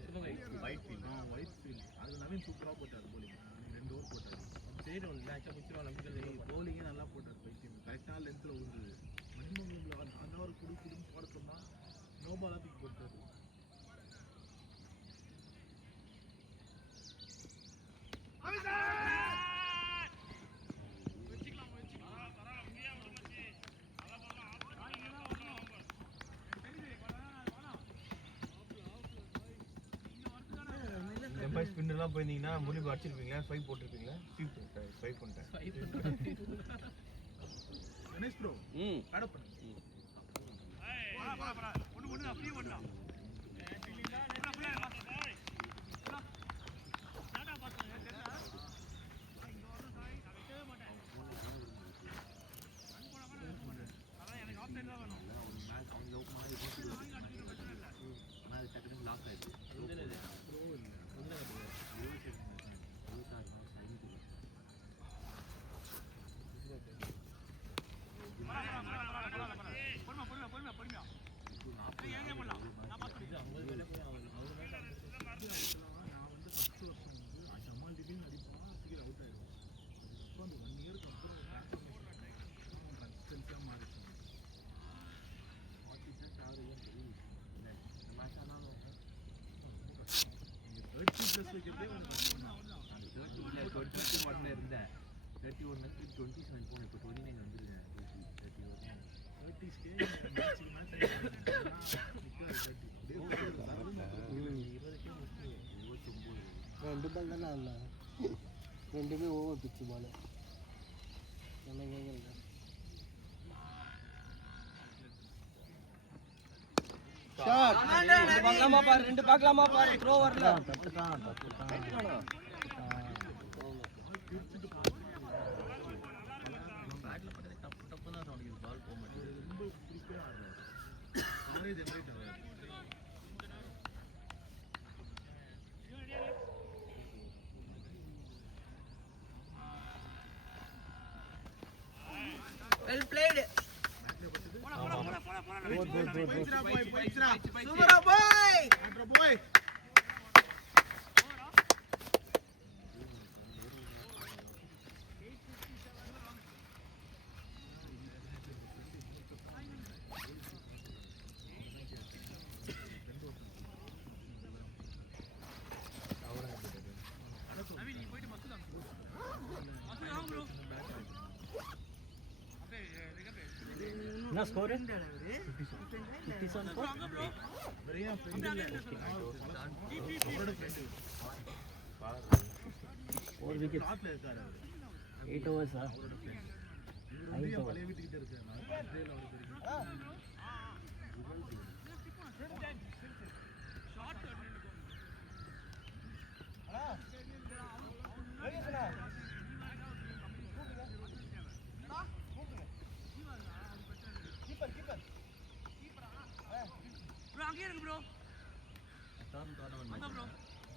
ஒயிட் ஃபீல்ட். ஒயிட் ஃபீல்ட் அது நவீன் சூப்பரா போட்டாரு bowling. 2 ஓவர் போட்டாரு. சரி ஒன்று மேட்சா முடிச்சிருவா நம்பிக்கை. bowling நல்லா போட்டாரு. பைத்தியம் கரெக்டா லென்த்ல விழுந்தது. மணிமங்கலம்ல அந்த ஓவர் குடுக்குன்னு போட சொன்னா நோ பால் தூக்கி போட்டாரு. எம்பை ஸ்பின்னர்லாம் போயிருந்தீங்கன்னா முடிவு அடிச்சிருப்பீங்களா? ஸ்வைப் போட்டிருப்பீங்களா? ஸ்வைப் பண்ணிட்டேன். கணேஷ் ப்ரோ ஆட் பண்ணு. ++ 31 இருந்தேன் 31 27 போனேன் இப்போ 29 வந்துருக்கேன் 2 பால் தானே ஆடலாம், 2மே ஓவர் பிச்சு பால் என்ன கேட்குறீங்க. பார்க்கலாமா பாரு, 2 பார்க்கலாமா பாரு. த்ரோ வரல. தப்புதான். Well plate. போயிடுச்சுடா சூப்பரா பாய். போய் என்ன ஸ்கோர்? 57 நிறைய ஃப்ரெண்ட் இல்ல அவரோட ஃப்ரெண்ட் 4 விக்கெட், ஸ்டார்ட்ல இருக்காரு அவரு. 8 ஓவர்ஸா? இவரு வந்து பழைய வீட்டுக்கிட்ட இருக்காரு. நான் பண்றேல அவருக்கு தெரியும்.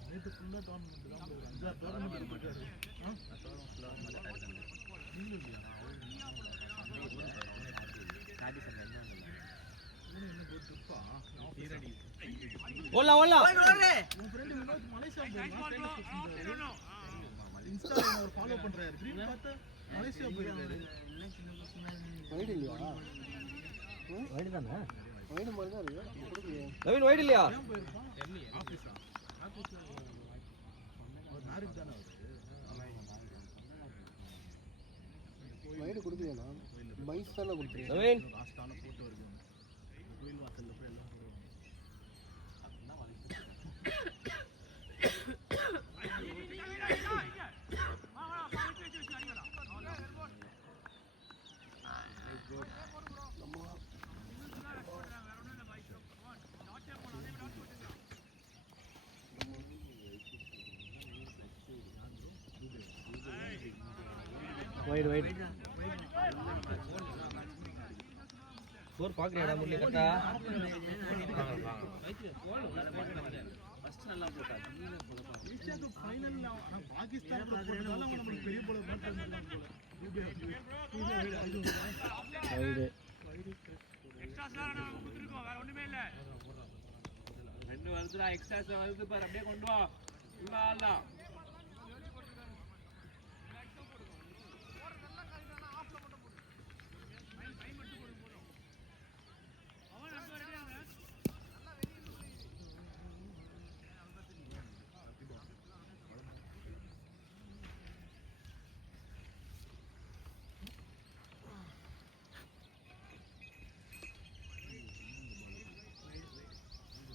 நேத்து ஃபுல்லா டோர்னமெண்ட் தான் bro. 5 டோர்னமெண்ட் இருக்காரு. ஓடலாம் ஓடலாம். உன் ஃப்ரெண்ட் வினோத் மலேசியா போயிருக்காரு. இன்ஸ்டால அவர் ஃபாலோ பண்றாரு. கிரீன் பார்த்தா மலேசியா போயிருக்காரு. வைடு இல்லையா? வைடு தானே? வைடு மாதிரி தான் இருக்கு, கொடுக்கலையே. நவீன் வைட் இல்லையா? ஏன் போயிருப்பான்? ஆபீஸா? ஆபீஸ்ல அவர் மேரிட் தானே அவரு. வைடு கொடுக்கலையா? பைஸ் தானே கொடுத்துருக்கேன். நவீன் லாஸ்டான போட்டோ இருக்கு. கோயில் வாசல்ல போய் எல்லாம் வருவாங்க. Wide wide. ஸ்கோர் பாக்குறியாடா முரளி கட்டா? ஏசியாக்கு ஃபைனல்ல பாகிஸ்தான் கூட போட்டதால நமக்கு பெரிய போல மாட்டாங்க வைடு. ரெண்டு வருதுடா எக்ஸ்ட்ரா வருது பாரு, அப்படியே கொண்டு வா. இவங்க ஆள்லாம்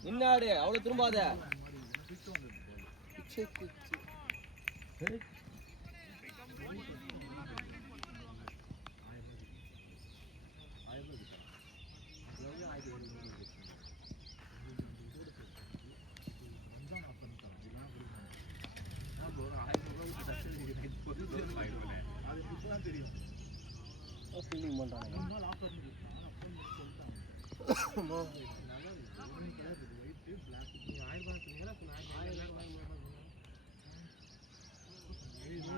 நின்னாடு, அவ்வளவு திரும்பாத. பிச்சை பிச்சை. ஃபீலிங் பண்ணுறாங்க.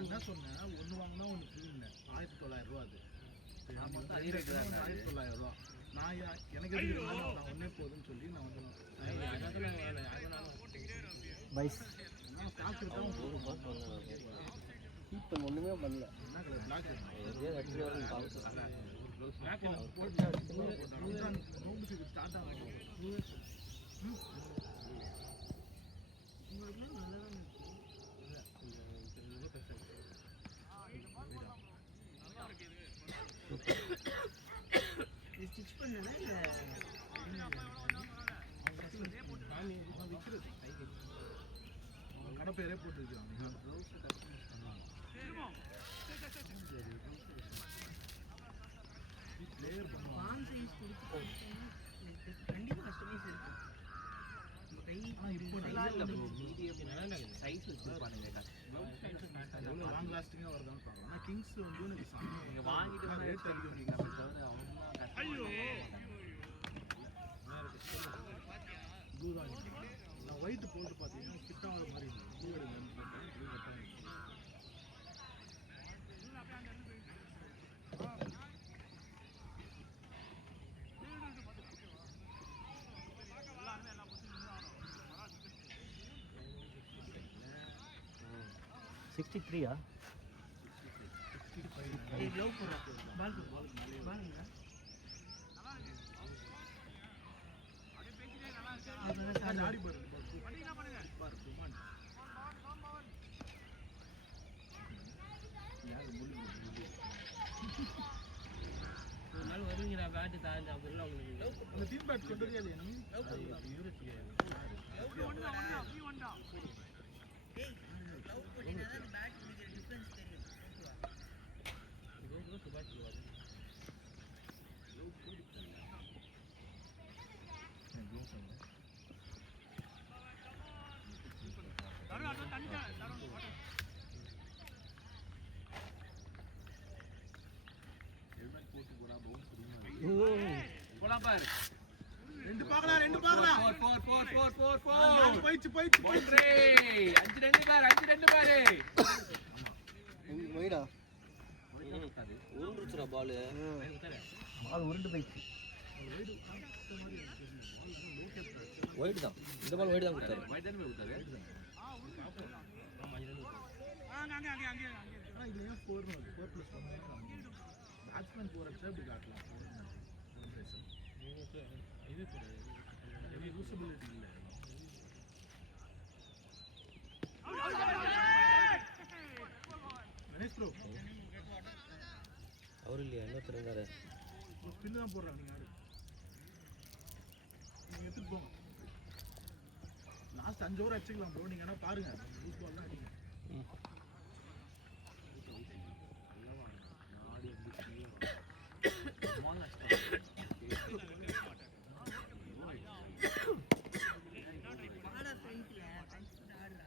என்ன சொன்னேன், ஒன்று வாங்கினா ஒன்று ஃப்ரீன்னு. 1900 ரூபா அது. 1900 ரூபா. நான் எனக்கு எதுக்கு வேணும், நான் ஒன்றே போதுன்னு சொல்லி நான் வந்து பைஸ். ஸ்டாக் இருக்காமல் இப்போ ஒன்றுமே பண்ணல. என்ன கலர் பிளாக் ஸ்டார்ட் ஆகும். கடை பேரே போட்டுருக்காங்க. பிளேயர் பண்ணுவாங்க. பாம் சைஸ் கொடுத்து கண்டிப்பா கஸ்டமைஸ் இருக்கு. உங்க கை சைஸ் வச்சிருப்பானுங்க. எவ்வளோ லாங் லாஸ்டிங்காக வருதான்னு பார்க்கலாம். ஆனால் கிங்ஸ் வந்து எனக்கு நீங்க வாங்கிட்டு வந்து ரேட் அடிக்கிறீங்க தவிர அவங்க இதுதான் நான் ஒயிட் போட்டு பார்த்தீங்கன்னா ஃபிட் ஆகிற மாதிரி இருந்தது. பூ எடுங்கன்னு பார்த்தேன். இது கரெக்டாக இருந்துச்சு. சிக்ஸ்டி த்ரீயா? லவ் போடுறாங்க. பால் பாலுங்க. அது ஆடி பாரு. ஒரு நாள் வருவீங்களா பேட்டு தாண்டி அப்படிலாம் உங்களுக்கு அந்த டீம் பேட் சொல்றதே இல்லையா நீ? ஏய் லவ் போட்டீங்கன்னா அந்த பேட் பிடிக்கிற டிஃபரன்ஸ் தெரியும். போலாம் பாரு. ரெண்டு பார்க்கலாம். 4 போயிச்சு. ஒன்றே 5-2 பாரு. 5-2 பாரு. வைடா உருண்டுச்சுடா பால். பால் உருண்டு போயிடுச்சு. ஒயிட் தான். இந்த பால் ஒயிட் தான் கொடுத்தாரு. வைட் தானே கொடுத்தாரு. ஆனால் இதில் ஏன் 4+1 பேட்ஸ்மேன் 4 அடிச்சா இப்படி காட்டலாம். இது யூசபிலிட்டி இல்லை. கணேஷ் ப்ரோ அவர் இல்லையா இன்னொருத்தர் இருந்தாரு. ஸ்பின் தான் போடுறாங்க. நீங்கள் எடுத்துகிட்டு போங்க. லாஸ்ட் 5 ஓவர் அடிச்சுக்கலாம் ப்ரோ. நீங்கள் ஆனால் பாருங்கள் லூஸ் பால் தான் அடிங்க. பாலா ஃப்ரண்ட்ல ஆடுறா.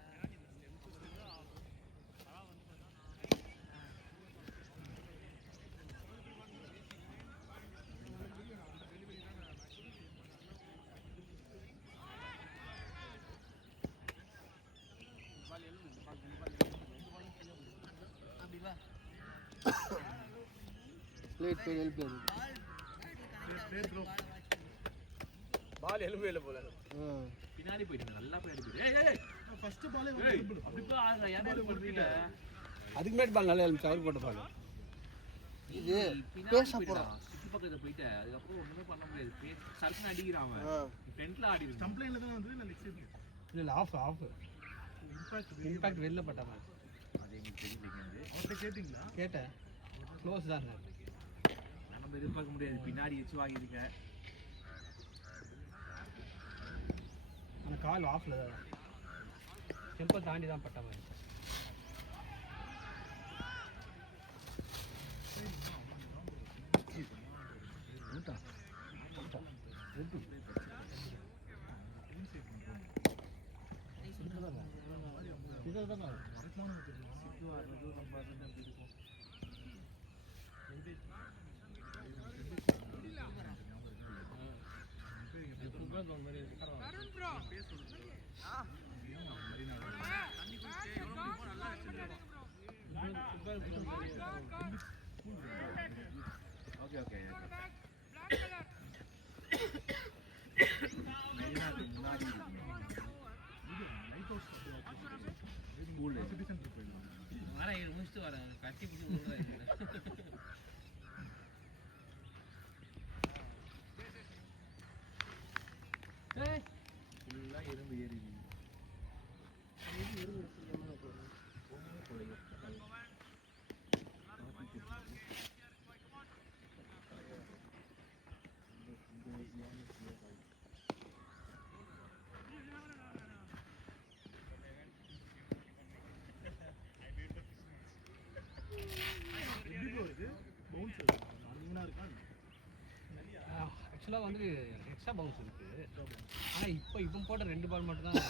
அப்படி வா. பிளேட் பேர் ஹெல்ப் அது. பால் எலும்பு இல்லை போல. பின்னாடி போயிட்டு நல்லா பின்னாடி போயிட்டு. ஃபர்ஸ்ட் பாலே அப்படி போய் ஆடுறா. யாரு பண்றீங்க? அதுக்கு முன்னாடி பால் நல்லா எழுந்துச்சு. அவர் போட்ட பால் இது பின்னாடி பேச போயிடா. போறான். சுத்தி பக்கத்துல போயிட்டு அதுக்கப்புறம் ஒண்ணுமே பண்ண முடியாது. சர்க்குன்னு அடிக்கிறான் அவன். ஃப்ரண்ட்ல ஆடி ஸ்டம்ப் லைன்ல தான் வந்து நான் லெக் சைடு இல்லை ஆஃப் இம்பாக்ட் வெளில பட்ட மாதிரி அது எங்களுக்கு தெரியுது. அவர்கிட்ட கேட்டிங்களா? கேட்டேன். க்ளோஸ் தான் நம்ம எதிர்பார்க்க முடியாது. பின்னாடி வச்சு வாங்கிருக்க. ஆனால் கால் ஆஃபில் தான் டெம்பர் தாண்டி தான் பட்ட மாதிரி. Okay okay. வரேன் முடிச்சுட்டு வரேன். கட்டி பிடிச்சி விடுறேன். ஃபுல்லாக எறும்பு ஏறி ஆக்சுவலாக வந்து எக்ஸ்ட்ரா பவுன்ஸ் இருக்குது. ஆனால் இப்போ இவன் போட்ட 2 பால் மட்டும் தான்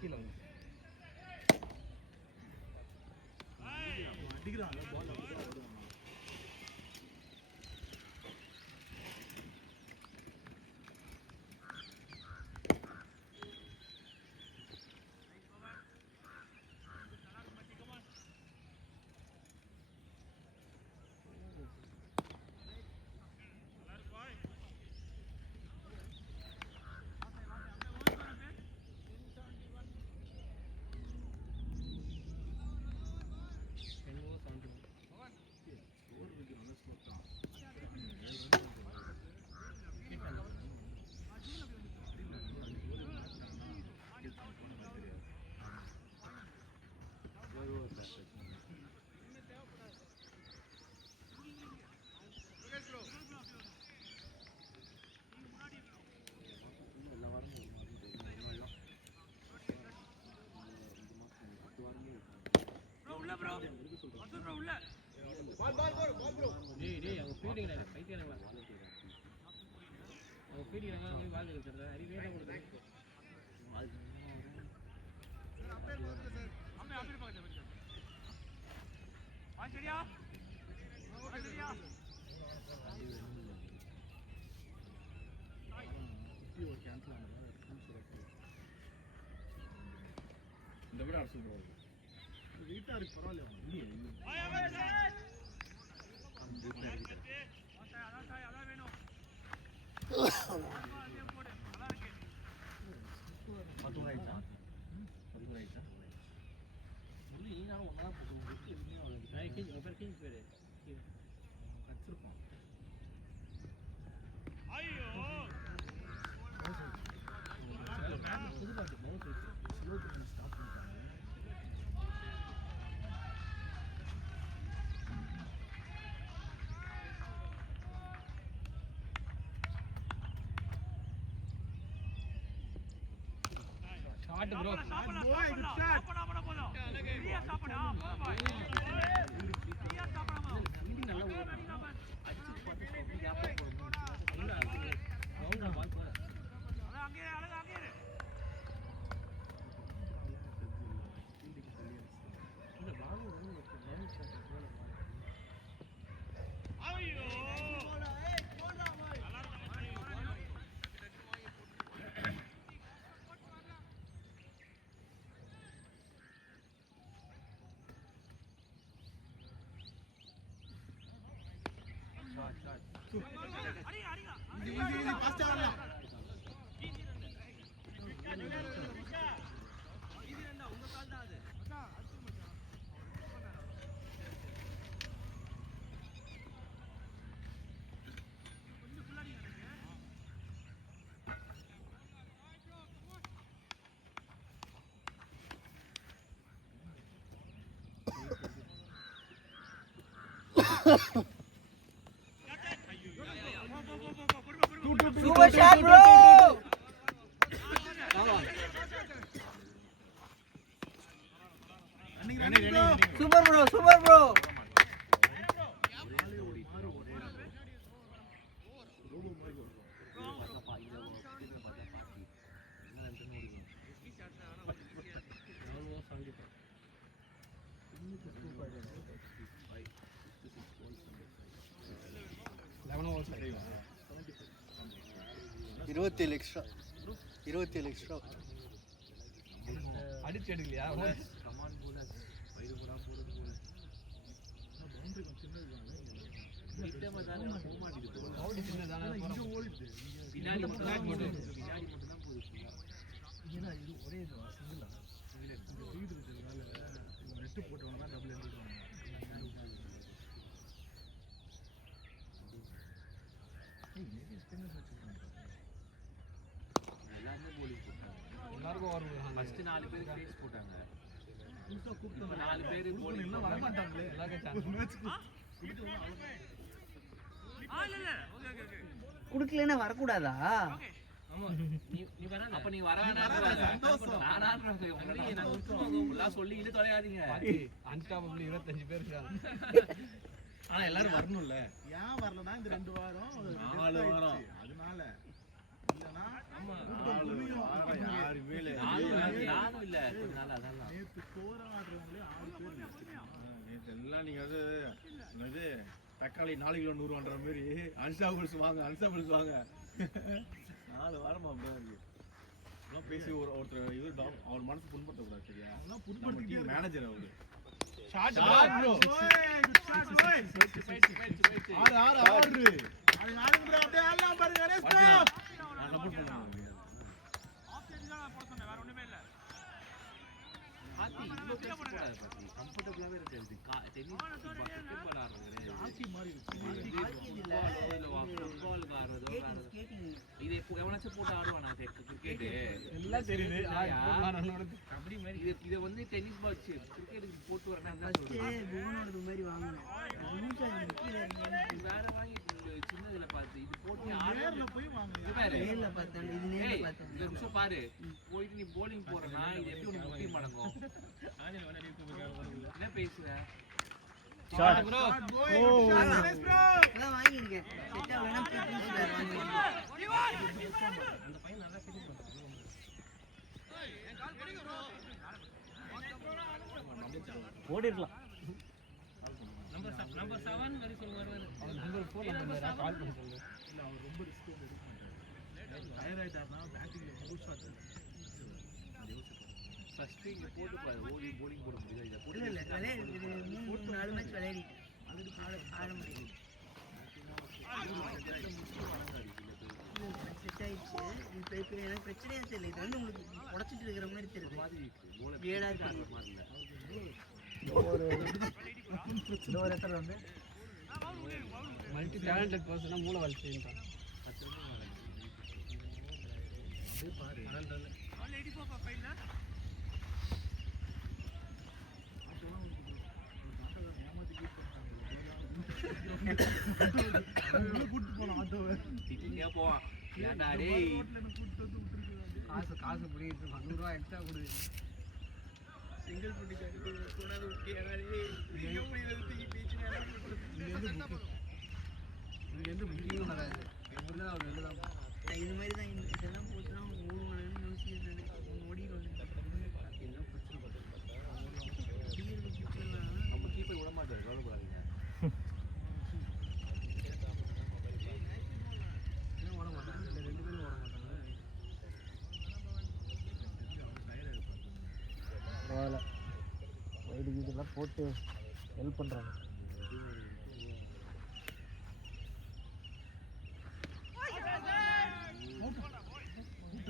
கீழே வந்து அடிக்கிறாங்க பால் அப்படியே வருவாங்க. டேய் அவங்க ஃபீல்டிங் லைன் பைத்தியங்களா அவங்க ஃபீல்டிங் லைன் வந்து பால் எடுத்துறத அறிவே தான் கொடுத்து இந்த விட அரசு வீட்டா இருக்கு பரவாயில்ல shot bro Super shot, bro. Super bro, super bro. இருபத்தேழு எக்ஸ்ட்ரா அடிச்சு எடுக்கலையா ஃபர்ஸ்ட் 4 பேர் ஃபேஸ் போட்டாங்க. இப்போ 4 பேர் போலிங் வர மாட்டாங்களே குடுக்கலன்னா வரக்கூடாதா? அப்ப நீ வரானா சொல்லி இது தொலையாதீங்க. அன்ஸ்டாப்பபிள் 25 பேர் இருக்காங்க. ஆனா எல்லாரும் வரணும்ல. ஏன் வரலன்னா இந்த 2 வாரம் 4 வாரம். அதனால இல்லனா யாருமே இல்ல. நானும் இல்ல கொஞ்ச நாள் அதான். நேத்து கோர ஆடுறவங்களே 6 பேர் நேத்து எல்லாம் நீங்க வந்து என்னது தக்காளி 4 கிலோ 100 மாதிரி அன்ஸ்டாபிள்ஸ் வாங்க 4 வாரமா அப்படியே இருக்கு. எல்லாம் பேசி ஒருத்தர் இது அவர் மனசு புண்படுத்தக்கூடாது சரியா? புண்படுத்தி மேனேஜர் அவரு ஷாட் ப்ரோ. ஆறு அப்படியே ஆடலாம் பாருங்க. நான் சப்போர்ட் பண்ணுவேன். கம்ஃபர்டபுளாவே இருக்கு. டென்னிஸ் இது எவனாச்சும் போட்டு ஆடுவானா கிரிக்கெட் எல்லாம் தெரியுது இதை வந்து டென்னிஸ் பால் கிரிக்கெட்டுக்கு போட்டு வரேன் புவனோடது மாதிரி வாங்கணும் வேற வாங்கி சின்னதுல பார்த்து இது போட்டு நேர்ல போய் வாங்க. நேர்ல பார்த்தேன் இது நேர்ல பார்த்தேன் இந்த நிமிஷம் பாரு போயிட்டு நீ போலிங் போறனா இது எப்படி உனக்கு முக்கியம் மடங்கும் என்ன பேசுற ஷாட் ப்ரோ. அதான் வாங்கியிருக்கேன் செட் ஆகலன்னா பிரின்சிபல் வாங்கியிருக்கேன் அந்த பையன் நல்லா ஃபினிஷ் பண்றான். ஓடிரலாம். நம்பர் 7 வரை சொல்லுவாரு. நம்பர் 4 கால் பண்ணி சொல்லு. இல்ல அவர் ரொம்ப ரிஸ்க் எடுக்க மாட்டாரு. டயர் ஆயிட்டாருன்னா பேட்டிங்ல ஃபுல் ஷாட். ஃபர்ஸ்ட் இங்க போட்டு பாரு ஓடி போலிங் போட முடியாது. இத போட்டு இல்ல விளையாடி 3-4 மேட்ச் விளையாடிட்டேன் அதுக்கு ஆட முடியும் செட் ஆயிடுச்சு. இப்போ எனக்கு பிரச்சனையே தெரியல. இது வந்து உங்களுக்கு உடச்சிட்டு இருக்கிற மாதிரி தெரியுது. ஏடா இருக்கு ஒரு இடத்துல வந்து மல்டி டேலண்டட் பர்சனா மூளை வளர்ச்சின்றான். கூட்டு போனோம் ஆட்டோவை. திட்டிங்க போவான் ஏன்டா டேய் காசு புடிங்கிட்டு 100 ரூபாய் எக்ஸ்ட்ரா கொடு. சிங்கிள் பண்ணிட்டாரு கொண்டாந்து விட்டியாடா டேய் நீங்க போய் தூக்கி பேசினா இங்க இருந்து புக்கிங் வராது. எப்படிதான் அவர் எழுதலாம். இது மாதிரி தான் இதெல்லாம் போச்சுன்னா ஓடுவாங்கன்னு யோசிக்கிறேன். ஓடிடுவாங்க நம்ம கீப்பர் விட மாட்டாரு கவலைப்படாதீங்க. ஓட மாட்டாங்க. இல்ல 2 பேரும் ஓட மாட்டாங்க. பரவாயில்ல வைடு இதெல்லாம் போட்டு ஹெல்ப் பண்ணுறாங்க.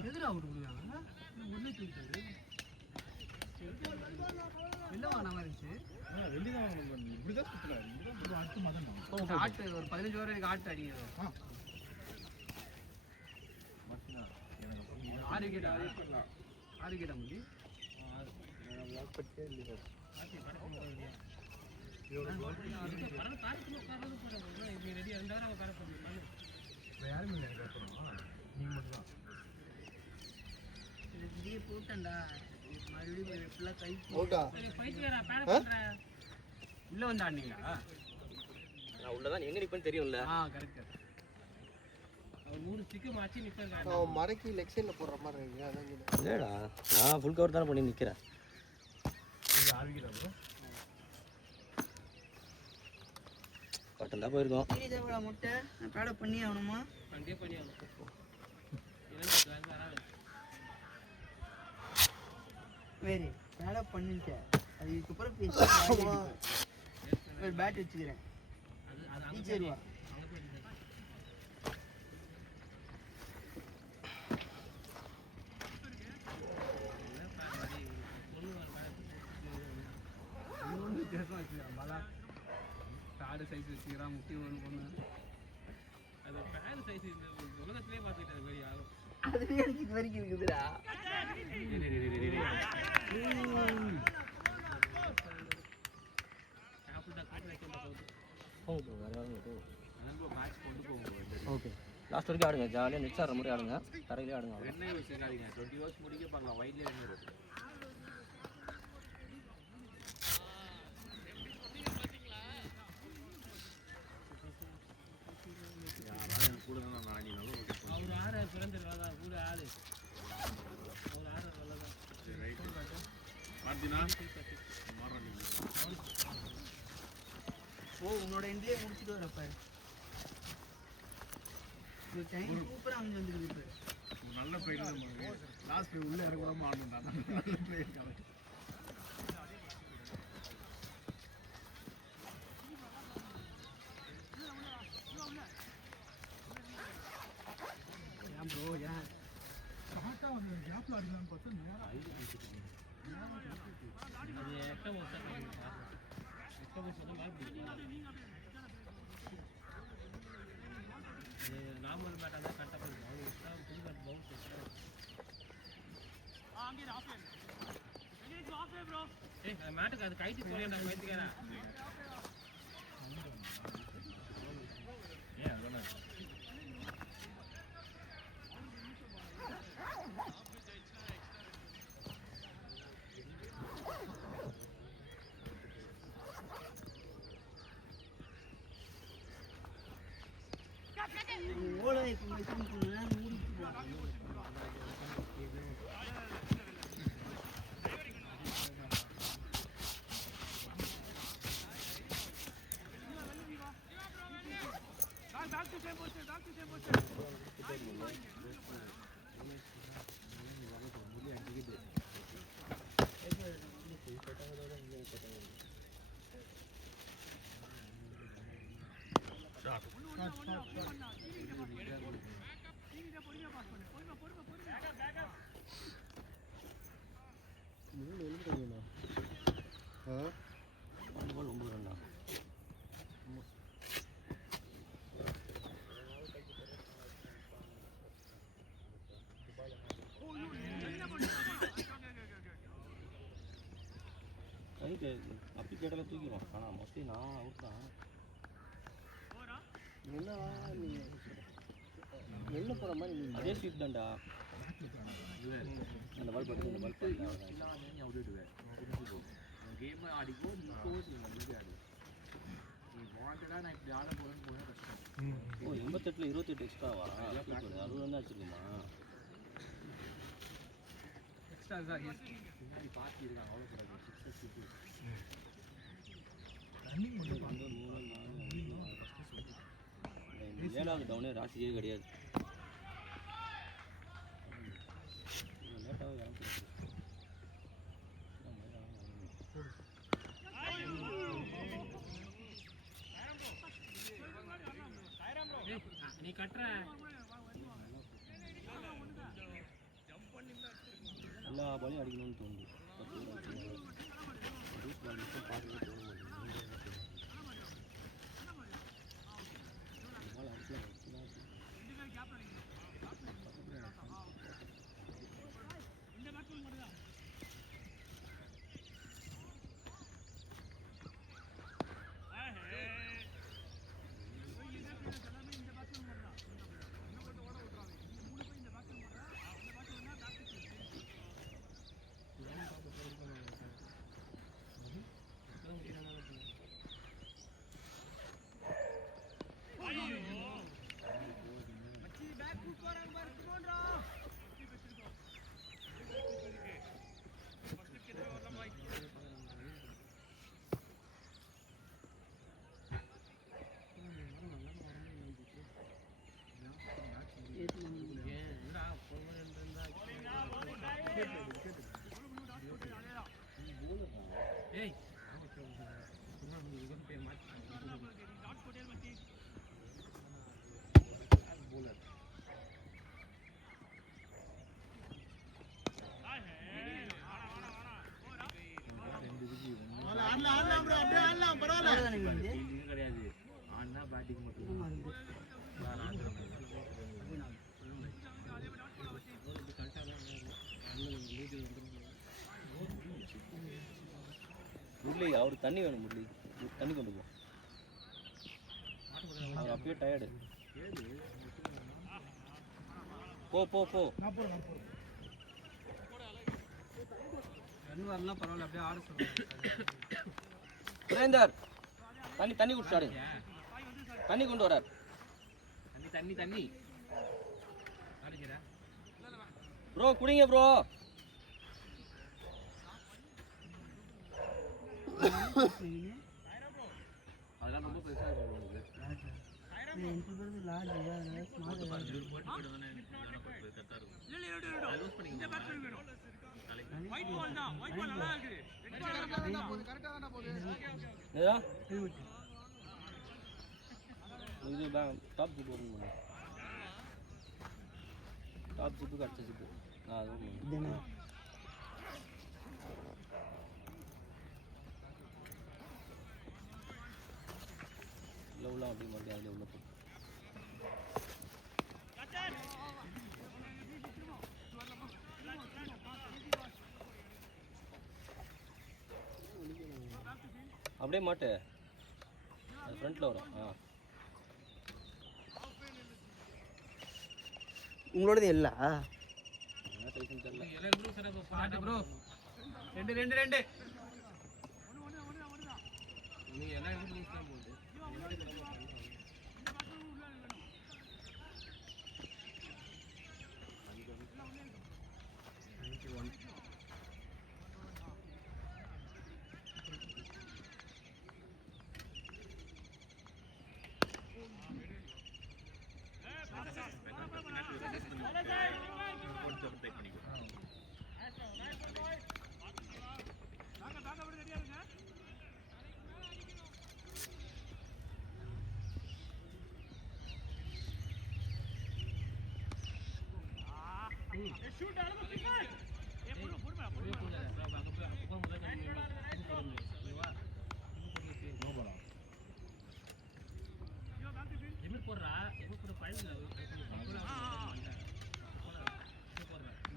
எதிர அவுட் கொடுக்குறாங்க. உள்ளே தூக்கிட்டாரு. வெளில வாங்கின மாதிரி இருந்துச்சு. வெளிதான் இப்படிதான் சுத்துறாரு. இப்படிதான் அடுத்த மாதம் ஆட்டு ஒரு 15 ஓவர் வரைக்கும் ஆட்டு அடிக்கிறது. 6 விக்கெட் 6 விக்கெட் முடியும். இதே போட்டேன்டா மறுபடியும் ஃபுல்லாக கை அவுட்டா? உள்ள வந்து ஆடினீங்களா? நான் உள்ளதான் எங்க நிப்பேன்னு தெரியும்ல. கரெக்ட். அவர் 3 ஸ்டிக்கு மாச்சி நிப்பாங்க. அவன் மடக்கி லெக் சைடில் போடுற மாதிரி இருக்கு. அதான் இங்கே இல்லடா நான் ஃபுல் கவர் தானே பண்ணி நிக்கிறேன். இது 6 விக்கெட் ப்ரோ. பட்டன் தான் போயிருக்கோம். தேவையா முட்டை நான் பேட பண்ணி ஆகணுமா? கண்டிப்பா பண்ணி ஆகணும். வேறு பேட பண்ணிட்டேன். அதுக்கப்புறம் பேட் வச்சுக்கிறேன். சரிவா பேடு சைஸ் வச்சுக்கிறான். முட்டி ஒன்று பொண்ணு அது பேடு சைஸ் உலகத்திலே பார்த்துக்கிட்டது மாதிரி யாரும். அதுவே எனக்கு இது வரைக்கும் இருக்குதுடா. ஓகே லாஸ்ட் வரைக்கும் ஆடுங்க. ஜாலியாக நெக்ஸ்ட் ஆடுற மாதிரி ஆடுங்க. தரையிலே ஆடுங்க. 20 ஓவர்ஸ் முடிக்க பார்க்கலாம். வைட்லேயே 2 ஓவர். ஓ உன்னோட எண்ட்லேயே முடிச்சுட்டு வரப்ப ஒரு டைம் சூப்பராக அமைஞ்சு வந்துருக்கு இப்போ நல்ல பிளேயர் லாஸ்ட் பிளேயர் உள்ளே இறங்காம ஆடணும்டா நல்ல பிளேயர் கரெக்ட் ஏன் ப்ரோ ஏன் கரெக்டாக வந்து கேப்பில் அடிக்கலாம்னு பார்த்தா நேராக நார்மல் பேட்டாக தான் கரெக்டாக போயிடும் அவங்க எக்ஸ்ட்ரா புது பேட் பவுன்ஸ் ஏய் மேட்டுக்கு அது கைட்டு சொல்லியா கைத்துக்கிறேன் ஏன் அதெல்லாம் ஓலை இப்போ வச்சுன்னு சொன்னா மூடிட்டு போகும் பால் 9 ரன்னா கைட்டு அப்படி கேட்டாலும் தூக்கிடுவான் ஆனால் மோஸ்ட்லி நான் அவுட் தான் என்ன நீ வெளில போகிற மாதிரி நீ அதே ஸ்வீட் தான்டா அந்த பால் பட்டு இந்த பால் பண்ணி நீ விட்டுடுவேன் கேம் ஆடிக்கோ நீ கோச் நீ ஆடு நீ வாண்டடா நான் இப்படி ஆட போறேன்னு போனா கஷ்டம் ஓ 88ல் 28 எக்ஸ்ட்ராவா அது வந்து வச்சுருக்குமா எக்ஸ்ட்ரா தான் பின்னாடி பார்த்து இருக்காங்க அவ்வளோ கூடாது 6 ரன்னிங் பண்ணி 2 3 4 ஏழாவது டவுனே ராசியே கிடையாது லேட்டாக நீ கட்டுற எல்லா பாலையும் அடிக்கணும்னு தோணுது பால் மட்டும் பார்க்கவே தோண மாட்டேங்குது பால் அடிக்கலாம் ஏய் ஆடலாம் ப்ரோ அப்படியே ஆடலாம் பரவாயில்ல அவ்வளோதானே வந்து இது கிடையாது ஆனா பேட்டிங் மட்டும் ஆமா இருக்கு முரளி அவருக்கு தண்ணி வேணும் முரளி தண்ணி கொண்டு போ அவர் அப்பயே டயர்டு போ போ போ நான் போறேன் ரன் வரலாம் பரவாயில்ல அப்படியே ஆட சொல்லுங்க சுரேந்தர் தண்ணி தண்ணி குடிச்சாரு தண்ணி கொண்டு வரார் தண்ணி தண்ணி தண்ணி ஆடிக்கிறேன் ப்ரோ குடிங்க ப்ரோ அதெல்லாம் ரொம்ப பெருசாக இருக்கும் உங்களுக்கு. எனக்கு பேருந்து லார்ஜ் அதனால ஸ்மார்ட் ஏதா இது டாப் ஜிப்பு வரணும். டாப் ஜிப்பு கட்ட ஜிப்பு அதுவும் இதுனா இல்லை உள்ள அப்படி மட்டும் அதில் உள்ள போட்டு அப்படியே மாட்டு அது ஃப்ரண்ட்டில் வரும். உங்களோடது இல்ல என்ன சைஸ்ன்னு தெரியல. ப்ரோ 2 நீ எல்லா இடத்துலயும் யூஸ் தான் போகுது.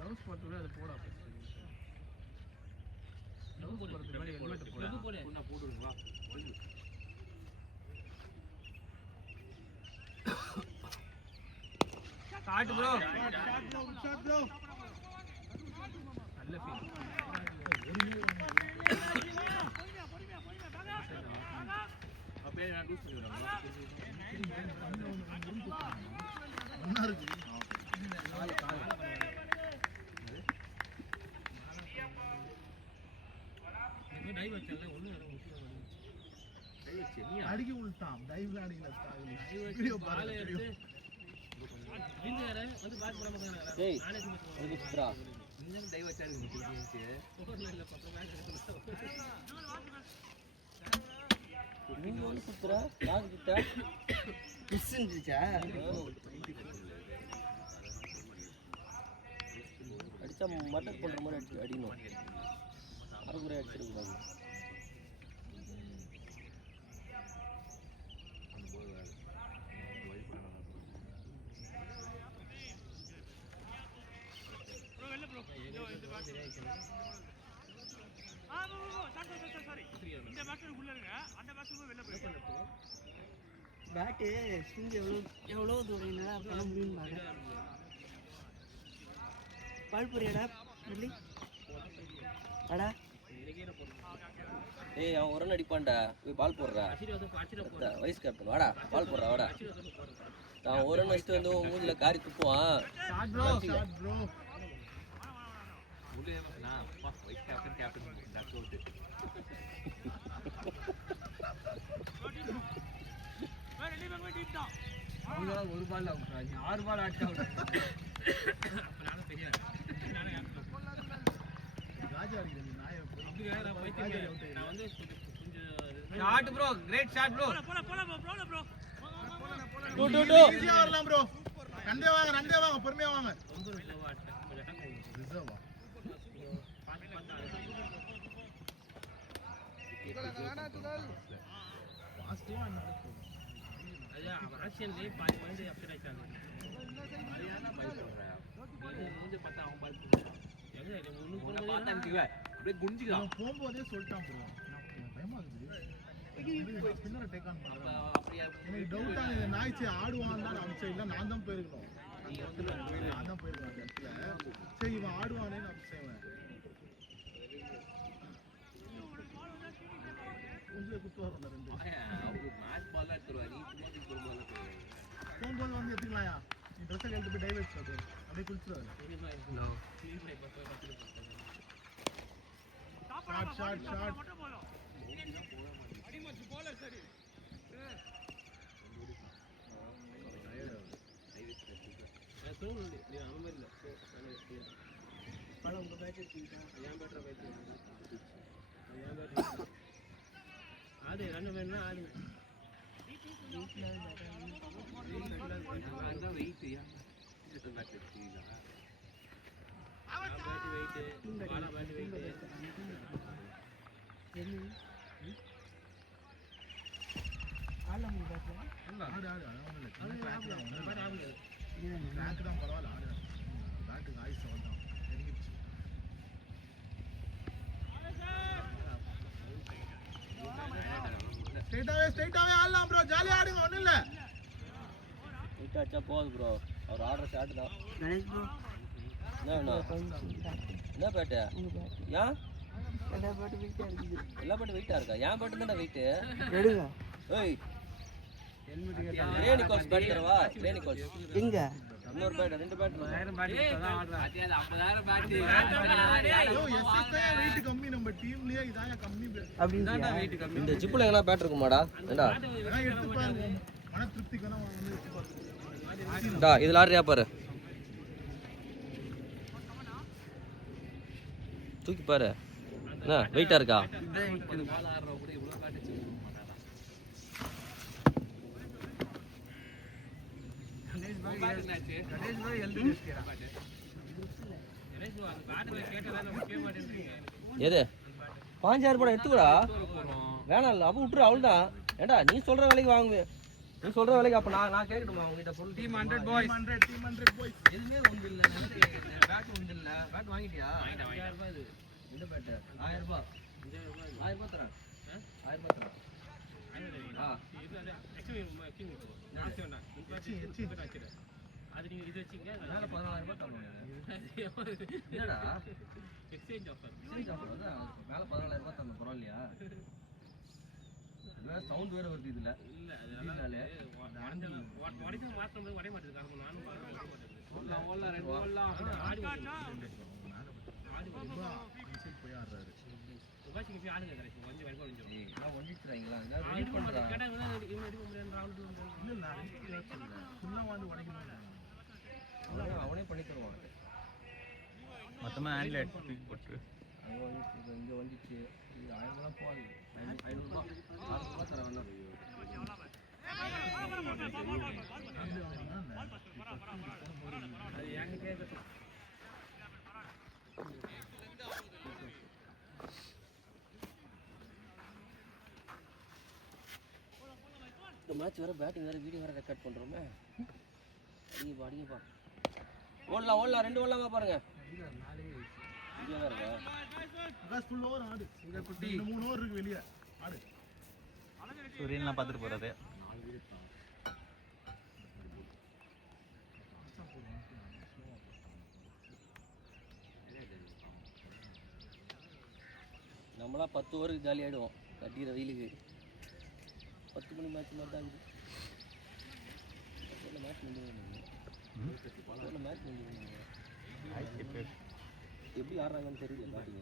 க்ளவுஸ் போட்டு அதை போட க்ளவுஸ் போடுறதுக்கு மாதிரி ஹெல்மெட் போட போடுவீங்களா? காட்டு ப்ரோ ஷாட் ப்ரோ நல்ல ஃபீல். அப்படியே நான் லூஸ் பண்ணிடுறேன். ஒண்ணா இருக்கு டைவ் வச்சல ஒண்ணு அடிக்க விட்டான் டைவ்ல அடிக்கல வீடியோ பாரு எடுத்து இந்த வேற வந்து பாஸ் பண்ண மாட்டாங்க. டேய் நானே அது சுத்ரா இன்னும் டைவ் வச்சாரு இல்ல பக்கம் மேல நீ வந்து சுத்ரா யாரு கிட்ட மிஸ் இருந்துச்சா அடிச்சா மட்டர் பண்ற மாதிரி அடிக்கணும். அரைக்குறை அடிச்சிடக்கூடாது. பேட்டு ஸ்விங் எவ்வளோ தூரம் என்னடா பண்ண முடியும்னு பாரு. பால் புரியாடா இல்லை அடா ஏய் அவன் ஒரு ரன் அடிப்பான்டா போய் பால் போடுறா. வைஸ் கேப்டன் வாடா பால் போடுறா வாடா. நான் ஒரு ரன் வச்சுட்டு வந்து மூஞ்சில காரி துப்புவான். Shot bro vice captain that's out. ஒரு பால் அவுட் 6 பால் ஆட் அவுட். நானும் பெரிய ராஜா அடிக்கிற நீ நாயை அப்படி வேற போயிட்டு நான் வந்து கொஞ்சம் shot bro great shot bro. ஈஸியா வரலாம் ப்ரோ. ரெண்டே வாங்க பொறுமையா வாங்க. ரொம்ப ஸ்லோவா ஆட்டேன் கொஞ்சம் டக்கு ரிசர்வா பாசிட்டிவா நடக்கும். ஐயா ஆக்ஷன்லயே பாதி வந்து அப்செட் ஆயிட்டாங்க. மூஞ்ச பார்த்தா அவன் பால் போடுறான். எங்க ஒண்ணு உன்னை பார்த்தா எனக்கு அப்படியே குஞ்சிக்கலாம். அவன் போகும்போதே சொல்லிட்டான் ப்ரோ. நான் பயமா இருக்குது. ஸ்பின்னரை டேக் ஆன் பண்றேன். அப்படியே எனக்கு டவுட்டா இந்த நாய்ச்சி ஆடுவான் தான் அமிச்சேன். இல்லை நான் தான் போயிருக்கணும். நான் தான் போயிருக்கேன் அந்த இடத்துல. சரி இவன் ஆடுவானேன்னு அமிச்சேன். கொஞ்சம் குத்து வரும் ரெண்டு அவரு மேட்ச் பால் எடுத்துருவாரு. நீ சும்மா தூக்கி ஒரு பால் போகும்போது வந்து எடுத்துக்கலாம்யா. நீ ட்ரெஸ்ஸை கழிட்டு போய் டைவ் வச்சு அப்படியே குளிச்சுருவாரு. ஷாட் ஆடு ரெண்டு பேருமே ஆடு வெயிட் ஆடு ஆடு ஒன்றும் இல்லை பேக்கு தான் பரவாயில்ல ஆடு பேட்டுக்கு ஆயுசு வந்தான் இறங்கிடுச்சு ஸ்ட்ரைட்டாவே ஆடலாம் ப்ரோ ஜாலியாக ஆடுங்க ஒன்றும் இல்லை ஸ்ட்ரைட்டாக அடிச்சா போகுது ப்ரோ அவர் ஆடுற ஷாட்டு தான் கணேஷ் ப்ரோ என்ன பேட்டு ஏன் எல்லா பேட்டும் வெயிட்டாக இருக்கா ஏன் பேட்டு தானே வெயிட்டு எடுங்க ஏய் கிரேனிகோல்ஸ் பேட் தரவா கிரேனிகோல்ஸ் எங்க இன்னொரு பேட் ரெண்டு பேட் 1000 பேட் தான் ஆடுறா அது 50000 பேட் வெயிட் கம்மி நம்ம டீம்லயே இதாங்க கம்மி அப்படின்னா வெயிட் கம்மி இந்த ஜிப்பில் எங்கன்னா பேட் இருக்குமாடா ஏண்டா எடுத்து பாருங்க மன திருப்திக்கு வேணா வந்து எடுத்து பாருங்க டா இதில் ஆடுறியா பாரு தூக்கி பாரு என்ன வெயிட்டாக இருக்கா பால் ஆடுறவ கூட இவ்வளோ பேட் வச்சு எது 5000 படம் எடுத்துக்கூடா வேணாம் இல்லை அப்போ விட்டுரு அவள்தான் ஏண்டா நீ சொல்கிற விலைக்கு வாங்குவேன் நீ சொல்கிற விலைக்கு அப்போ நான் கேட்கட்டுமா உங்ககிட்ட பொருள் டீம் 100 பாய்ஸ் டீம் 100 பாய்ஸ் எதுவுமே ஒன்று இல்லை பேட் ஒன்று இல்லை பேட் வாங்கிட்டியா 1000 ரூபாய் இது இந்த பேட்டு 1000 ரூபாய் 1000 ரூபாய் தரேன் 1000 ரூபாய் தரேன் அது நீங்க இது வச்சீங்க மேலே 14000 ரூபாய் தரணும் என்னடா எக்ஸ்சேஞ்ச் ஆஃபர் மேலே 14000 ரூபாய் தரணும் பரவாயில்லையா வேறு சவுண்ட் வேறு வருது இதில் இல்ல அதனால உடைக்க மாற்றம் உடைய மாட்டேங்குது காரணம் நானும் ஓடலாம் ரெண்டு ஓடலாம் ஆடி போய் ஆடுறாரு துபாய்க்கு போய் ஆடுங்க கிடைக்கும் கொஞ்சம் வெறும் கொஞ்சம் நான் ஒண்டிட்டுறாங்களா வெயிட் பண்ணுறேன் கேட்டா இவன் எடுக்க முடியாது ராகுல் இல்லை நான் ஃபுல்லாக வந்து உடைக்கணும் அவனே பண்ணி தருவான் மொத்தமாக ஹேண்டில் எடுத்து போட்டு அங்கே வந்துச்சு இங்கே வந்துச்சு இது 1000 ரூபா போகாது 500 ரூபா 600 ரூபா தர வேணாம் அது என்கிட்டே இந்த மேட்ச் வேறு பேட்டிங் வேறு வீடியோ வேறு ரெக்கார்ட் பண்ணுறோமே அடிங்கப்பா ஓடலாம் 2 ஓடலாமா பாருங்க இங்கே தான் இருக்கா ஆகாஷ் ஃபுல் ஓவர் ஆடு இங்கே குட்டி 3 ஓவர் இருக்கு வெளியே ஆடு சூரியன்லாம் பார்த்துட்டு போகிறது நம்மளாம் 10 ஓவருக்கு ஜாலி ஆகிடுவோம் கட்டிக்கிற வெயிலுக்கு 10 மணி மேட்ச் மாதிரி தான் இருக்குது மேட்ச் மேட்ச் எப்படி ஆடுறாங்கன்னு தெரியல பேட்டிங்க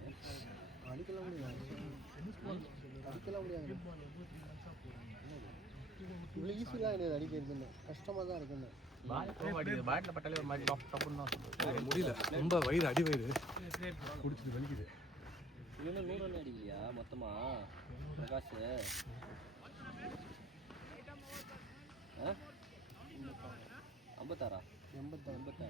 அடிக்கலாம் முடியாது அடிக்கலாம் முடியாது இவ்வளோ ஈஸியாக கிடையாது அடிக்கிறதுன்னு கஷ்டமாக தான் இருக்குன்னு பேட்டில் பட்டாலே ஒரு மாதிரி டப்புன்னு தான் சொல்லுது முடியல ரொம்ப வயிறு அடி வயிறு குடிச்சிட்டு வலிக்குது இன்னும் 100 ரன் அடிக்கலையா மொத்தமா பிரகாஷ் 56 86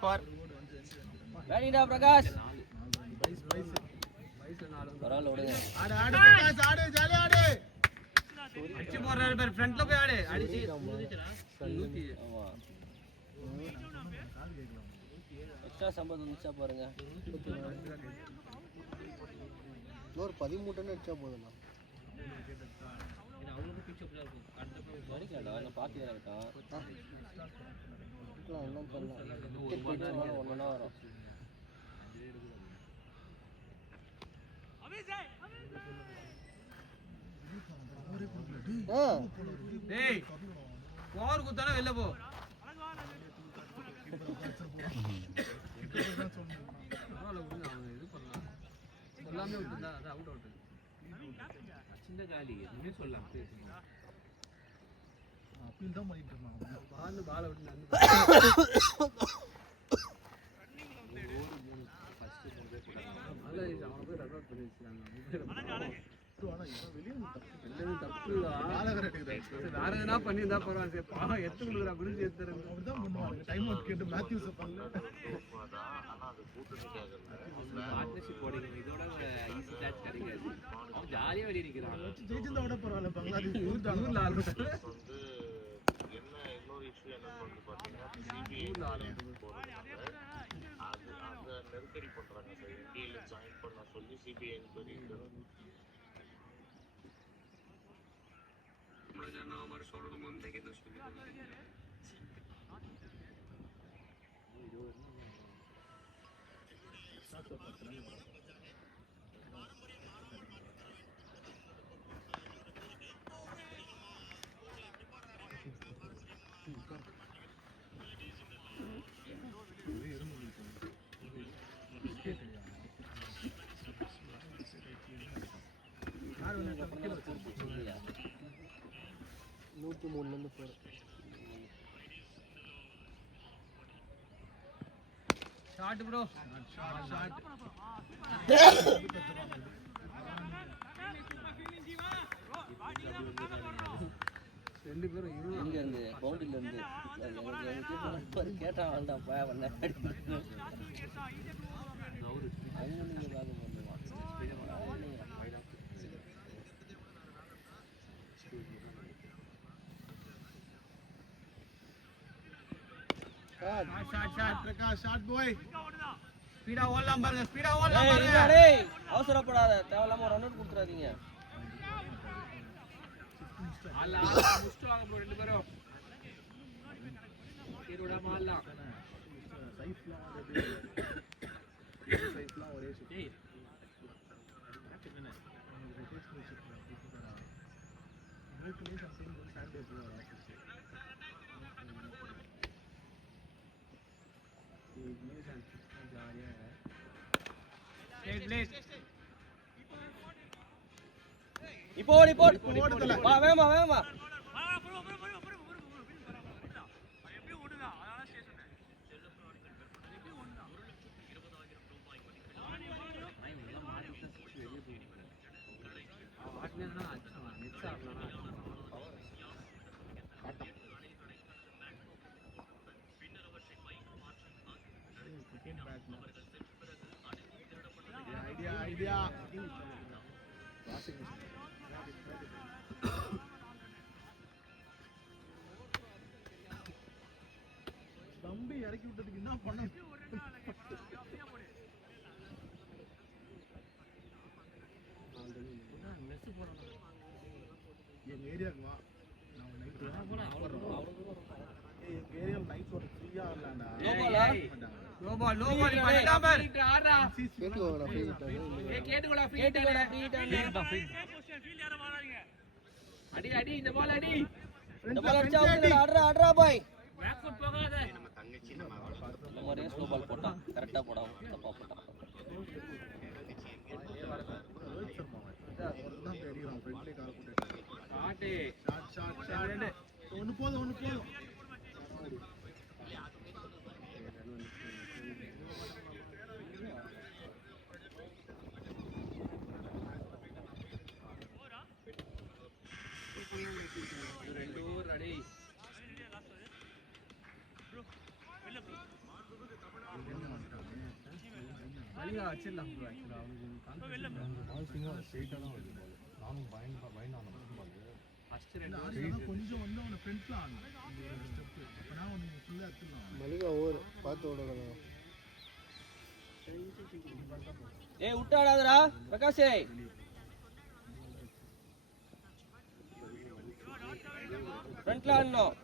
ஃபார் வேடிடா பிரகாஷ் பரவாயில்ல விடுங்க ஆடு ஆடு பிரகாஷ் ஆடு ஜாலி ஆடு அடிச்சு போறாரு பேர் ஃப்ரண்ட்ல போய் ஆடு அடிச்சு ஆமா எக்ஸ்ட்ரா சம்பளம் வந்துச்சா பாருங்க இன்னொரு 13 டன் அடிச்சா போதும்ண்ணா இது அவங்களுக்கு பிச் அப் இருக்கும் அடுத்த வடிக்கடா நான் பாத்து வேற இருக்கான் என்னன்னு தெரியல டிக்கெட் போயிடுச்சுன்னா ஒன்றா வரும் டேய் ஓவர் குத்தானே வெளில போ பரவாயில்ல விடுங்க, அவங்க இது பண்ணலாம். எல்லாமே விட்டுருந்தா அது அவுட் அவுட். சின்ன காலி எதுவுமே சொல்லலாம். அப்பீல் தான் பண்ணிட்டு இருந்தாங்க. பால் பாலை விட்டு நடந்து நல்ல அவனை போய் ரெக்கார்ட் பண்ணி வச்சுருக்காங்க. ஆனா இவன் வெளியே விட்டான். எல்லாமே தப்பு வேலை வேற எடுக்குது. வேற எதனா பண்ணியிருந்தா பரவாயில்ல. சரி பாவம் எடுத்து கொடுக்குறா குடிச்சு எடுத்துருங்க. அப்படிதான் பண்ணுவாங்க. டைம் அவுட் கேட்டு மேத்யூஸ் பண்ணல. பார்ட்னர்ஷிப் போடுங்க. இதோட ஈஸி கேட்ச் கிடைக்காது. அவன் ஜாலியாக வெளியே இருக்கிறான். ஜெயிச்சிருந்தா விட பரவாயில்ல. பங்களாதேஷ் ஊர்ல ஆள் என்ன இன்னொரு இஷ்யூ என்னன்னு வந்து பாத்தீங்கன்னா அந்த நெருக்கடி பண்றாங்க சார். இந்தியில ஜாயின் பண்ண சொல்லி சிபிஐ என்கொயரி நூற்றி மூணுலேருந்து போகிறேன். Shot bro shot. ரெண்டு பேரும் இங்க இருந்து பவுண்டரியில இருந்து கேட்டான் வேண்டாம் பய பண்ண அவங்க நீங்க பார்க்க ஷாட் பாய். ஸ்பீடா ஓடலாம் பாருங்க, ஸ்பீடா ஓடலாம் பாருங்க. டேய் அவசரப்படாத, தேவையில்லாம ரன் அவுட் கொடுத்துறாதீங்க. ஆளா முஸ்ட் வாங்க ப்ரோ ரெண்டு பேரும். கேரோட மாறலாம். சைஸ்லாம் ஒரே ஷூட். ஏய் இப்போ ஓடி போடு. வா வேமா வேமா. ஐடியா தம்பி இறக்கி விட்டதுக்கு என்ன பண்ண? எங்க ஏரியாவுக்கு வா. நான் நைட் எங்க ஏரியாவில் நைட் ஒரு ஃப்ரீயா வரலாம்டா. லோ பால் லோ பால் பண்ணாம ஆடுறா. கேட்டுக்கோங்கடா ஃப்ரீ கிட்ட. ஏய் கேட்டுடா ஃப்ரீ அடி அடி இந்த பால் அடி. இந்த பால் அடிச்சா அவுட். ஆடுறா பாய். பேக் ஃபுட் போகாத. நம்ம ரேஸ் லோ பால் போட்டான், கரெக்ட்டா போடாம தப்பா போட்டான். ஒன்னு போதும். ரெண்டு ஓவர் அடி. மலிகா வச்சிடலாம் ப்ரோ. ஃபர்ஸ்ட் ரெண்டு ஓவர் கொஞ்சம் வந்து அவனை ஃப்ரெண்ட்ஸ்ல ஆடணும். ஸ்டெப் அப்பனா அவன் ஃபுல்லா எடுத்துடலாம். மளிகா ஓவர் பார்த்து ஓடணும். ஏய் விட்டாடாதடா பிரகாஷ். ஃப்ரண்ட்ல ஆடணும்.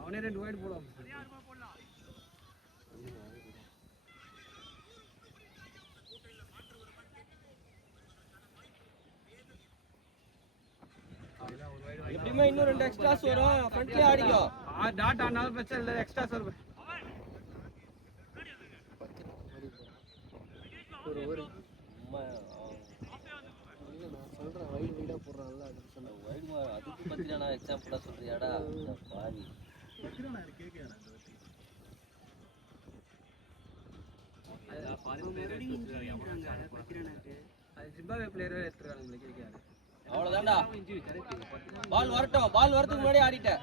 அவனே ரெண்டு வைட் போடுவான். எப்படியுமே இன்னும் ரெண்டு எக்ஸ்ட்ராஸ் வரும். ஃப்ரண்ட்ல ஆடிக்கோ. டாட் ஆனாலும் பிரச்சனை இல்லை, எக்ஸ்ட்ரா சர்வ். ஒரு ஒரு இல்லை நான் சொல்கிறேன் வைடு வைடாக போடுறான்ல அதுக்கு சொன்னேன். வைடு அதுக்கு பற்றி நான் எக்ஸாம்பிளாக சொல்கிறியாடா பாவி. அது ஜிம்பாவே பிளேயரே எடுத்துருக்காங்க கேட்காரு. அவ்வளோதான்டா. பால் வரட்டும், பால் வரதுக்கு முன்னாடி ஆடிட்டேன்.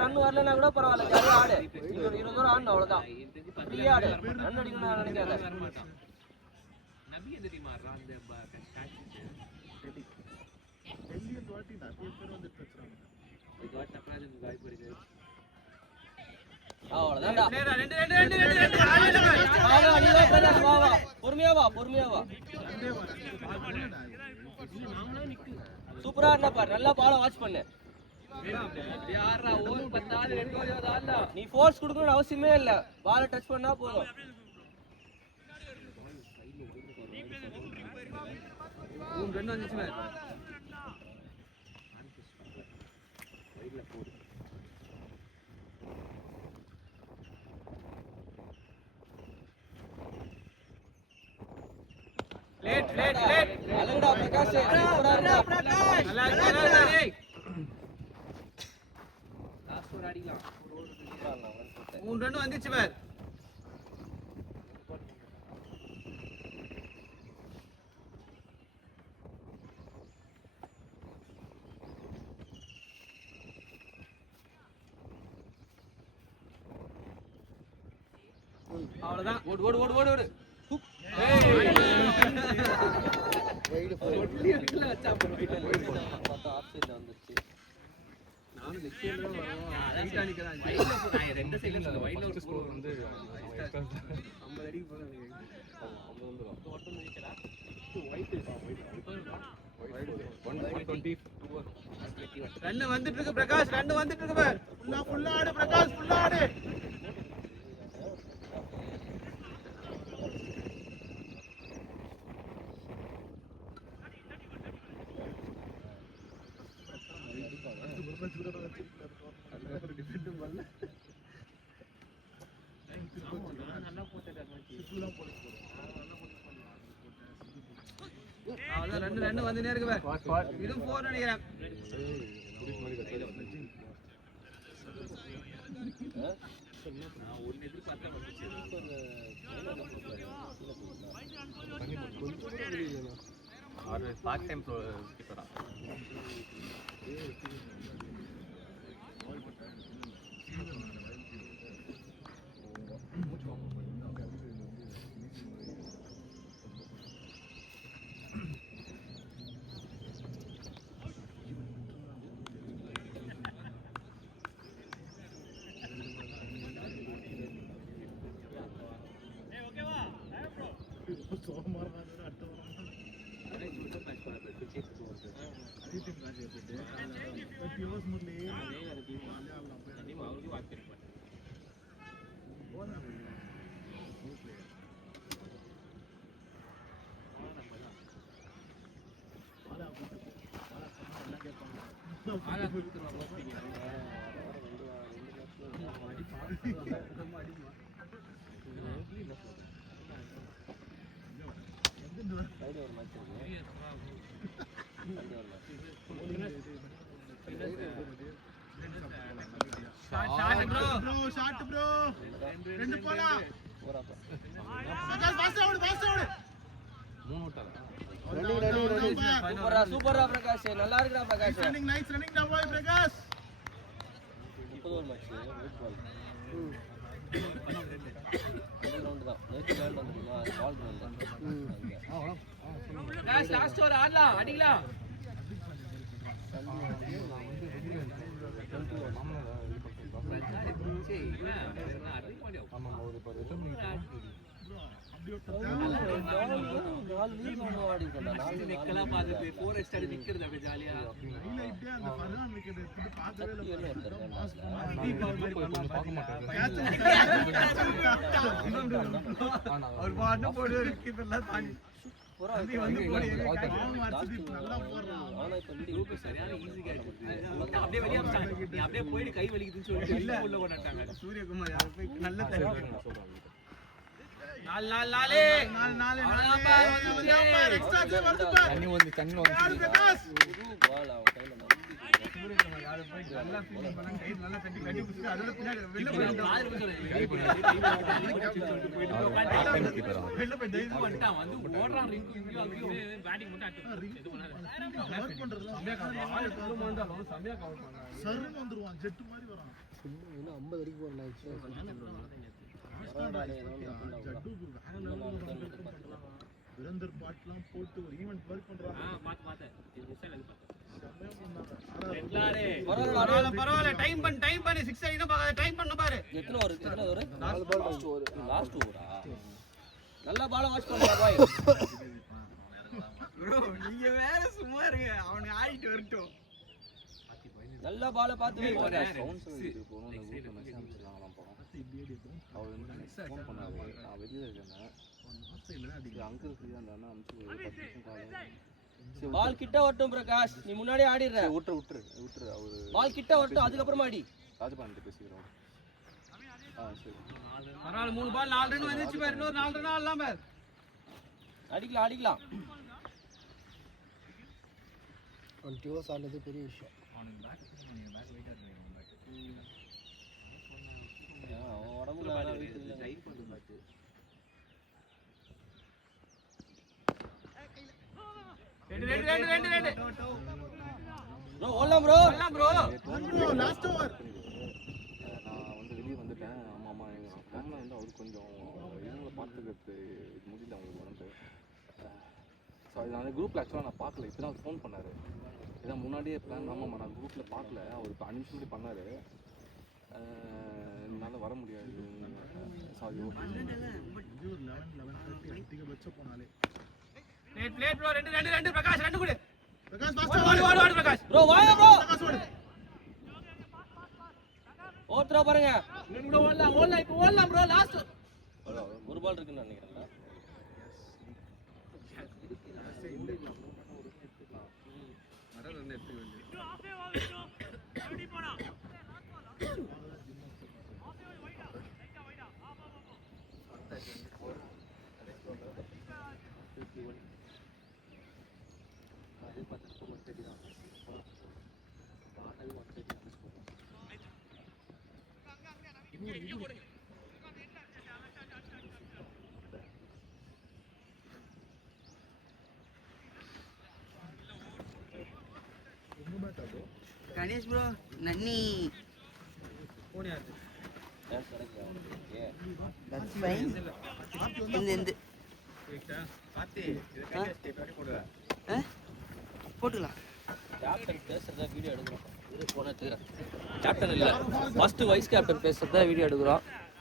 ரன் வரலன்னா கூட பரவாயில்ல, ஜாலியாக ஆடு. 20 ஓவர் ஆடணும், அவ்வளோதான். ஃப்ரீயா ஆடு, ரன் அடிக்கணும் நினைக்காத. அவ்வளோதான்டா. வா வா, பொறுமையா வா, பொறுமையா வா. சூப்பரா இருந்தா பாரு, நல்லா பாலை வாட்ச் பண்ணு. நீ ஃபோர்ஸ் கொடுக்கணும்னு அவசியமே இல்ல, பாலை டச் பண்ணா போதும். ரன் வந்துச்சு மேம். Late late late. அழகுடா பிரகாஷ், சூப்பரா இருந்தா. நல்லா நல்லா டேய். லாஸ்ட் ஓவர் அடிக்கலாம். 3 ரன் வந்துச்சு மேம். அவ்வளவுதான். ஓடு ஓடு ஓடு ஓடு ஓடு. வைடு போய் பார்த்தா ஆஃப் சைடுல வந்துருச்சு. நானும் லெக்சர்ல ரைட்டா நிக்கறான். வைட்ல போறான், ரெண்டு சைடுல சொல்ல. வைட்ல ஒரு ஸ்கோர் வந்து 50 அடிக்கு போறான். 50 வந்துரும். டோட்டல் நிக்கறா. வைட் 120 ரன் வந்துட்டு இருக்கு பிரகாஷ், ரன் வந்துட்டு இருக்கு பார். ஃபுல்லா ஆடு பிரகாஷ், ஃபுல்லா ஆடு. அவ்வளவுதான், ரெண்டு ரன் வந்துனே இருக்கு பார். இதுவும் 4 நினைக்கிறேன். நான் ஒன்னு எதிர்பார்த்தா வந்துச்சு. ஆறு பார்ட் டைம் கீப்பரா. சூப்பரா பிரகாஷ், நல்லா இருக்குடா பிரகாஷ். ரன்னிங் நைஸ், ரன்னிங் டா பாய் பிரகாஷ். 30 ஓவர் மேட்ச் வெயிட் பால். ரவுண்ட் தான். நேத்து விளையாட வந்தோமா, பால் ரவுண்ட். லாஸ்ட் ஓவர் ஆடலாம், அடிக்கலாம். அவர் பாட்டு போடுவாரு. தம்பி வந்து போடு, பாவம் அர்ஷதீப் நல்லா போடுறான். ஆனா இப்ப leading குரூப் சரியான ஈஸி கேட்ச். அப்படியே வெளிய வந்தாங்க. நீ அப்படியே போயிட்டு கை வலிக்குதுன்னு சொல்லிட்டு உள்ள கொண்டாட்டாங்க. சூரியகுமார் யாரை போய் நல்ல தருவாங்க. நாலு எக்ஸ்ட்ரா சேவ் வருது பார். தண்ணி வந்து யாரு பிரகாஷ்? ஒரு ball அவன் கையில நம்பி சூரியகுமார் யாரை போய் நல்லா ஃபீலிங் பண்ணா கை நல்லா தட்டி கட்டி குடுத்து அதோட பின்னாடி வெளில போய் வெளில போய் டைவ் வந்துட்டான். வந்து ஓடுறான் ரிங்கு இங்கேயும் அங்கேயும் பேட்டிங் மட்டும் அடிச்சு கவர் பண்றதுல செமையா கவர் பண்றான். சர்ன்னு வந்துருவான் ஜெட் மாதிரி வரான். இன்னும் 50 அடிக்கு போற நான் விரந்தர் பாட்லாம் போட்டு ஒரு ஈவென்ட் ஒர்க் பண்றாங்க. பார்த்தேன். இது மிஸ் ஆனது பார்த்தேன். பரவாயில்ல டைம் பண்ணி 6 அடினா பாக்க டைம் பண்ண பாரு. எத்தனை ஒரு லாஸ்ட் ஓவரா நல்ல பால வாட்ச் பண்ணுடா பாய். ப்ரோ நீங்க வேற சும்மா இருங்க. அவனை ஆடிட்டு வரட்டும். நல்ல பால பார்த்து வை. சவுண்ட்ஸ் போறோம் அந்த குரூப்ல மெசேஜ் அனுப்பிச்சாங்கலாம் போறோம். அவர் வந்து ஃபோன் பண்ணாரு. நான் வெளியில இருக்கேன். அங்கிள் ஃப்ரீயா இருந்தாருன்னா அனுப்பிச்சு ஒரு 10 நிமிஷம் காலை பால் கிட்ட வரட்டும் பிரகாஷ். நீ முன்னாடி ஆடிடுற. விட்டுரு அவரு பால் கிட்ட வரட்டும் அதுக்கப்புறமா ஆடி. ராஜபாண்டி பேசிக்கிறோம். சரி பரவாயில்ல 3 பால் 4 ரன் வந்துச்சு பாரு. இன்னொரு 4 ரன் ஆடலாம் பாரு. அடிக்கலாம் 20 ஓவர்ஸ் ஆடுறது பெரிய விஷயம். அவன் உடம்புல டைட் பண்ணு பாத்து. ரெண்டு ப்ரோ ஓடலாம் ப்ரோ லாஸ்ட் ஓவர் நான் வந்து வெளியே வந்துட்டேன். ஆமாம் எங்கள் ஃபேமிலி வந்து அவர் கொஞ்சம் இவங்களை பார்த்துக்கிறது இது முடியல அவங்களுக்கு உடம்பு. ஸோ அது நான் குரூப்பில் ஆக்சுவலாக நான் பார்க்கல. இப்போ தான் ஃபோன் பண்ணார். இதான் முன்னாடியே பிளான். ஆமாம்மா நான் குரூப்பில் பார்க்கல. அவர் இப்போ 5 நிமிஷம் முன்னாடி பண்ணார். என்னால் வர முடியாது. Sorry okay. இது ஒரு 11:30 அதிகபட்ச போனாலே. லேட் ப்ரோ ரெண்டு பிரகாஷ் ரெண்டு கொடு. பிரகாஷ் ஓடு பிரகாஷ். ப்ரோ வாங்க ப்ரோ. பிரகாஷ் ஓடு. ஓட்றா பாருங்க. இன்னும் ஓடலாம் இப்போ ஓடலாம் ப்ரோ. லாஸ்ட் ஒரு பால் இருக்குன்னு நினைக்கிறேன்டா. கணேஷ் ப்ரோ நன்னி தட்ஸ் ஃபைன். இந்த போட்டுக்கலாம். கேப்டன் பேசுறதா வீடியோ எடுக்கிறோம். இது போன எடுத்துக்கிறேன். கேப்டன் இல்லை ஃபர்ஸ்ட் வைஸ் கேப்டன் பேசுறதா வீடியோ எடுக்கிறோம்.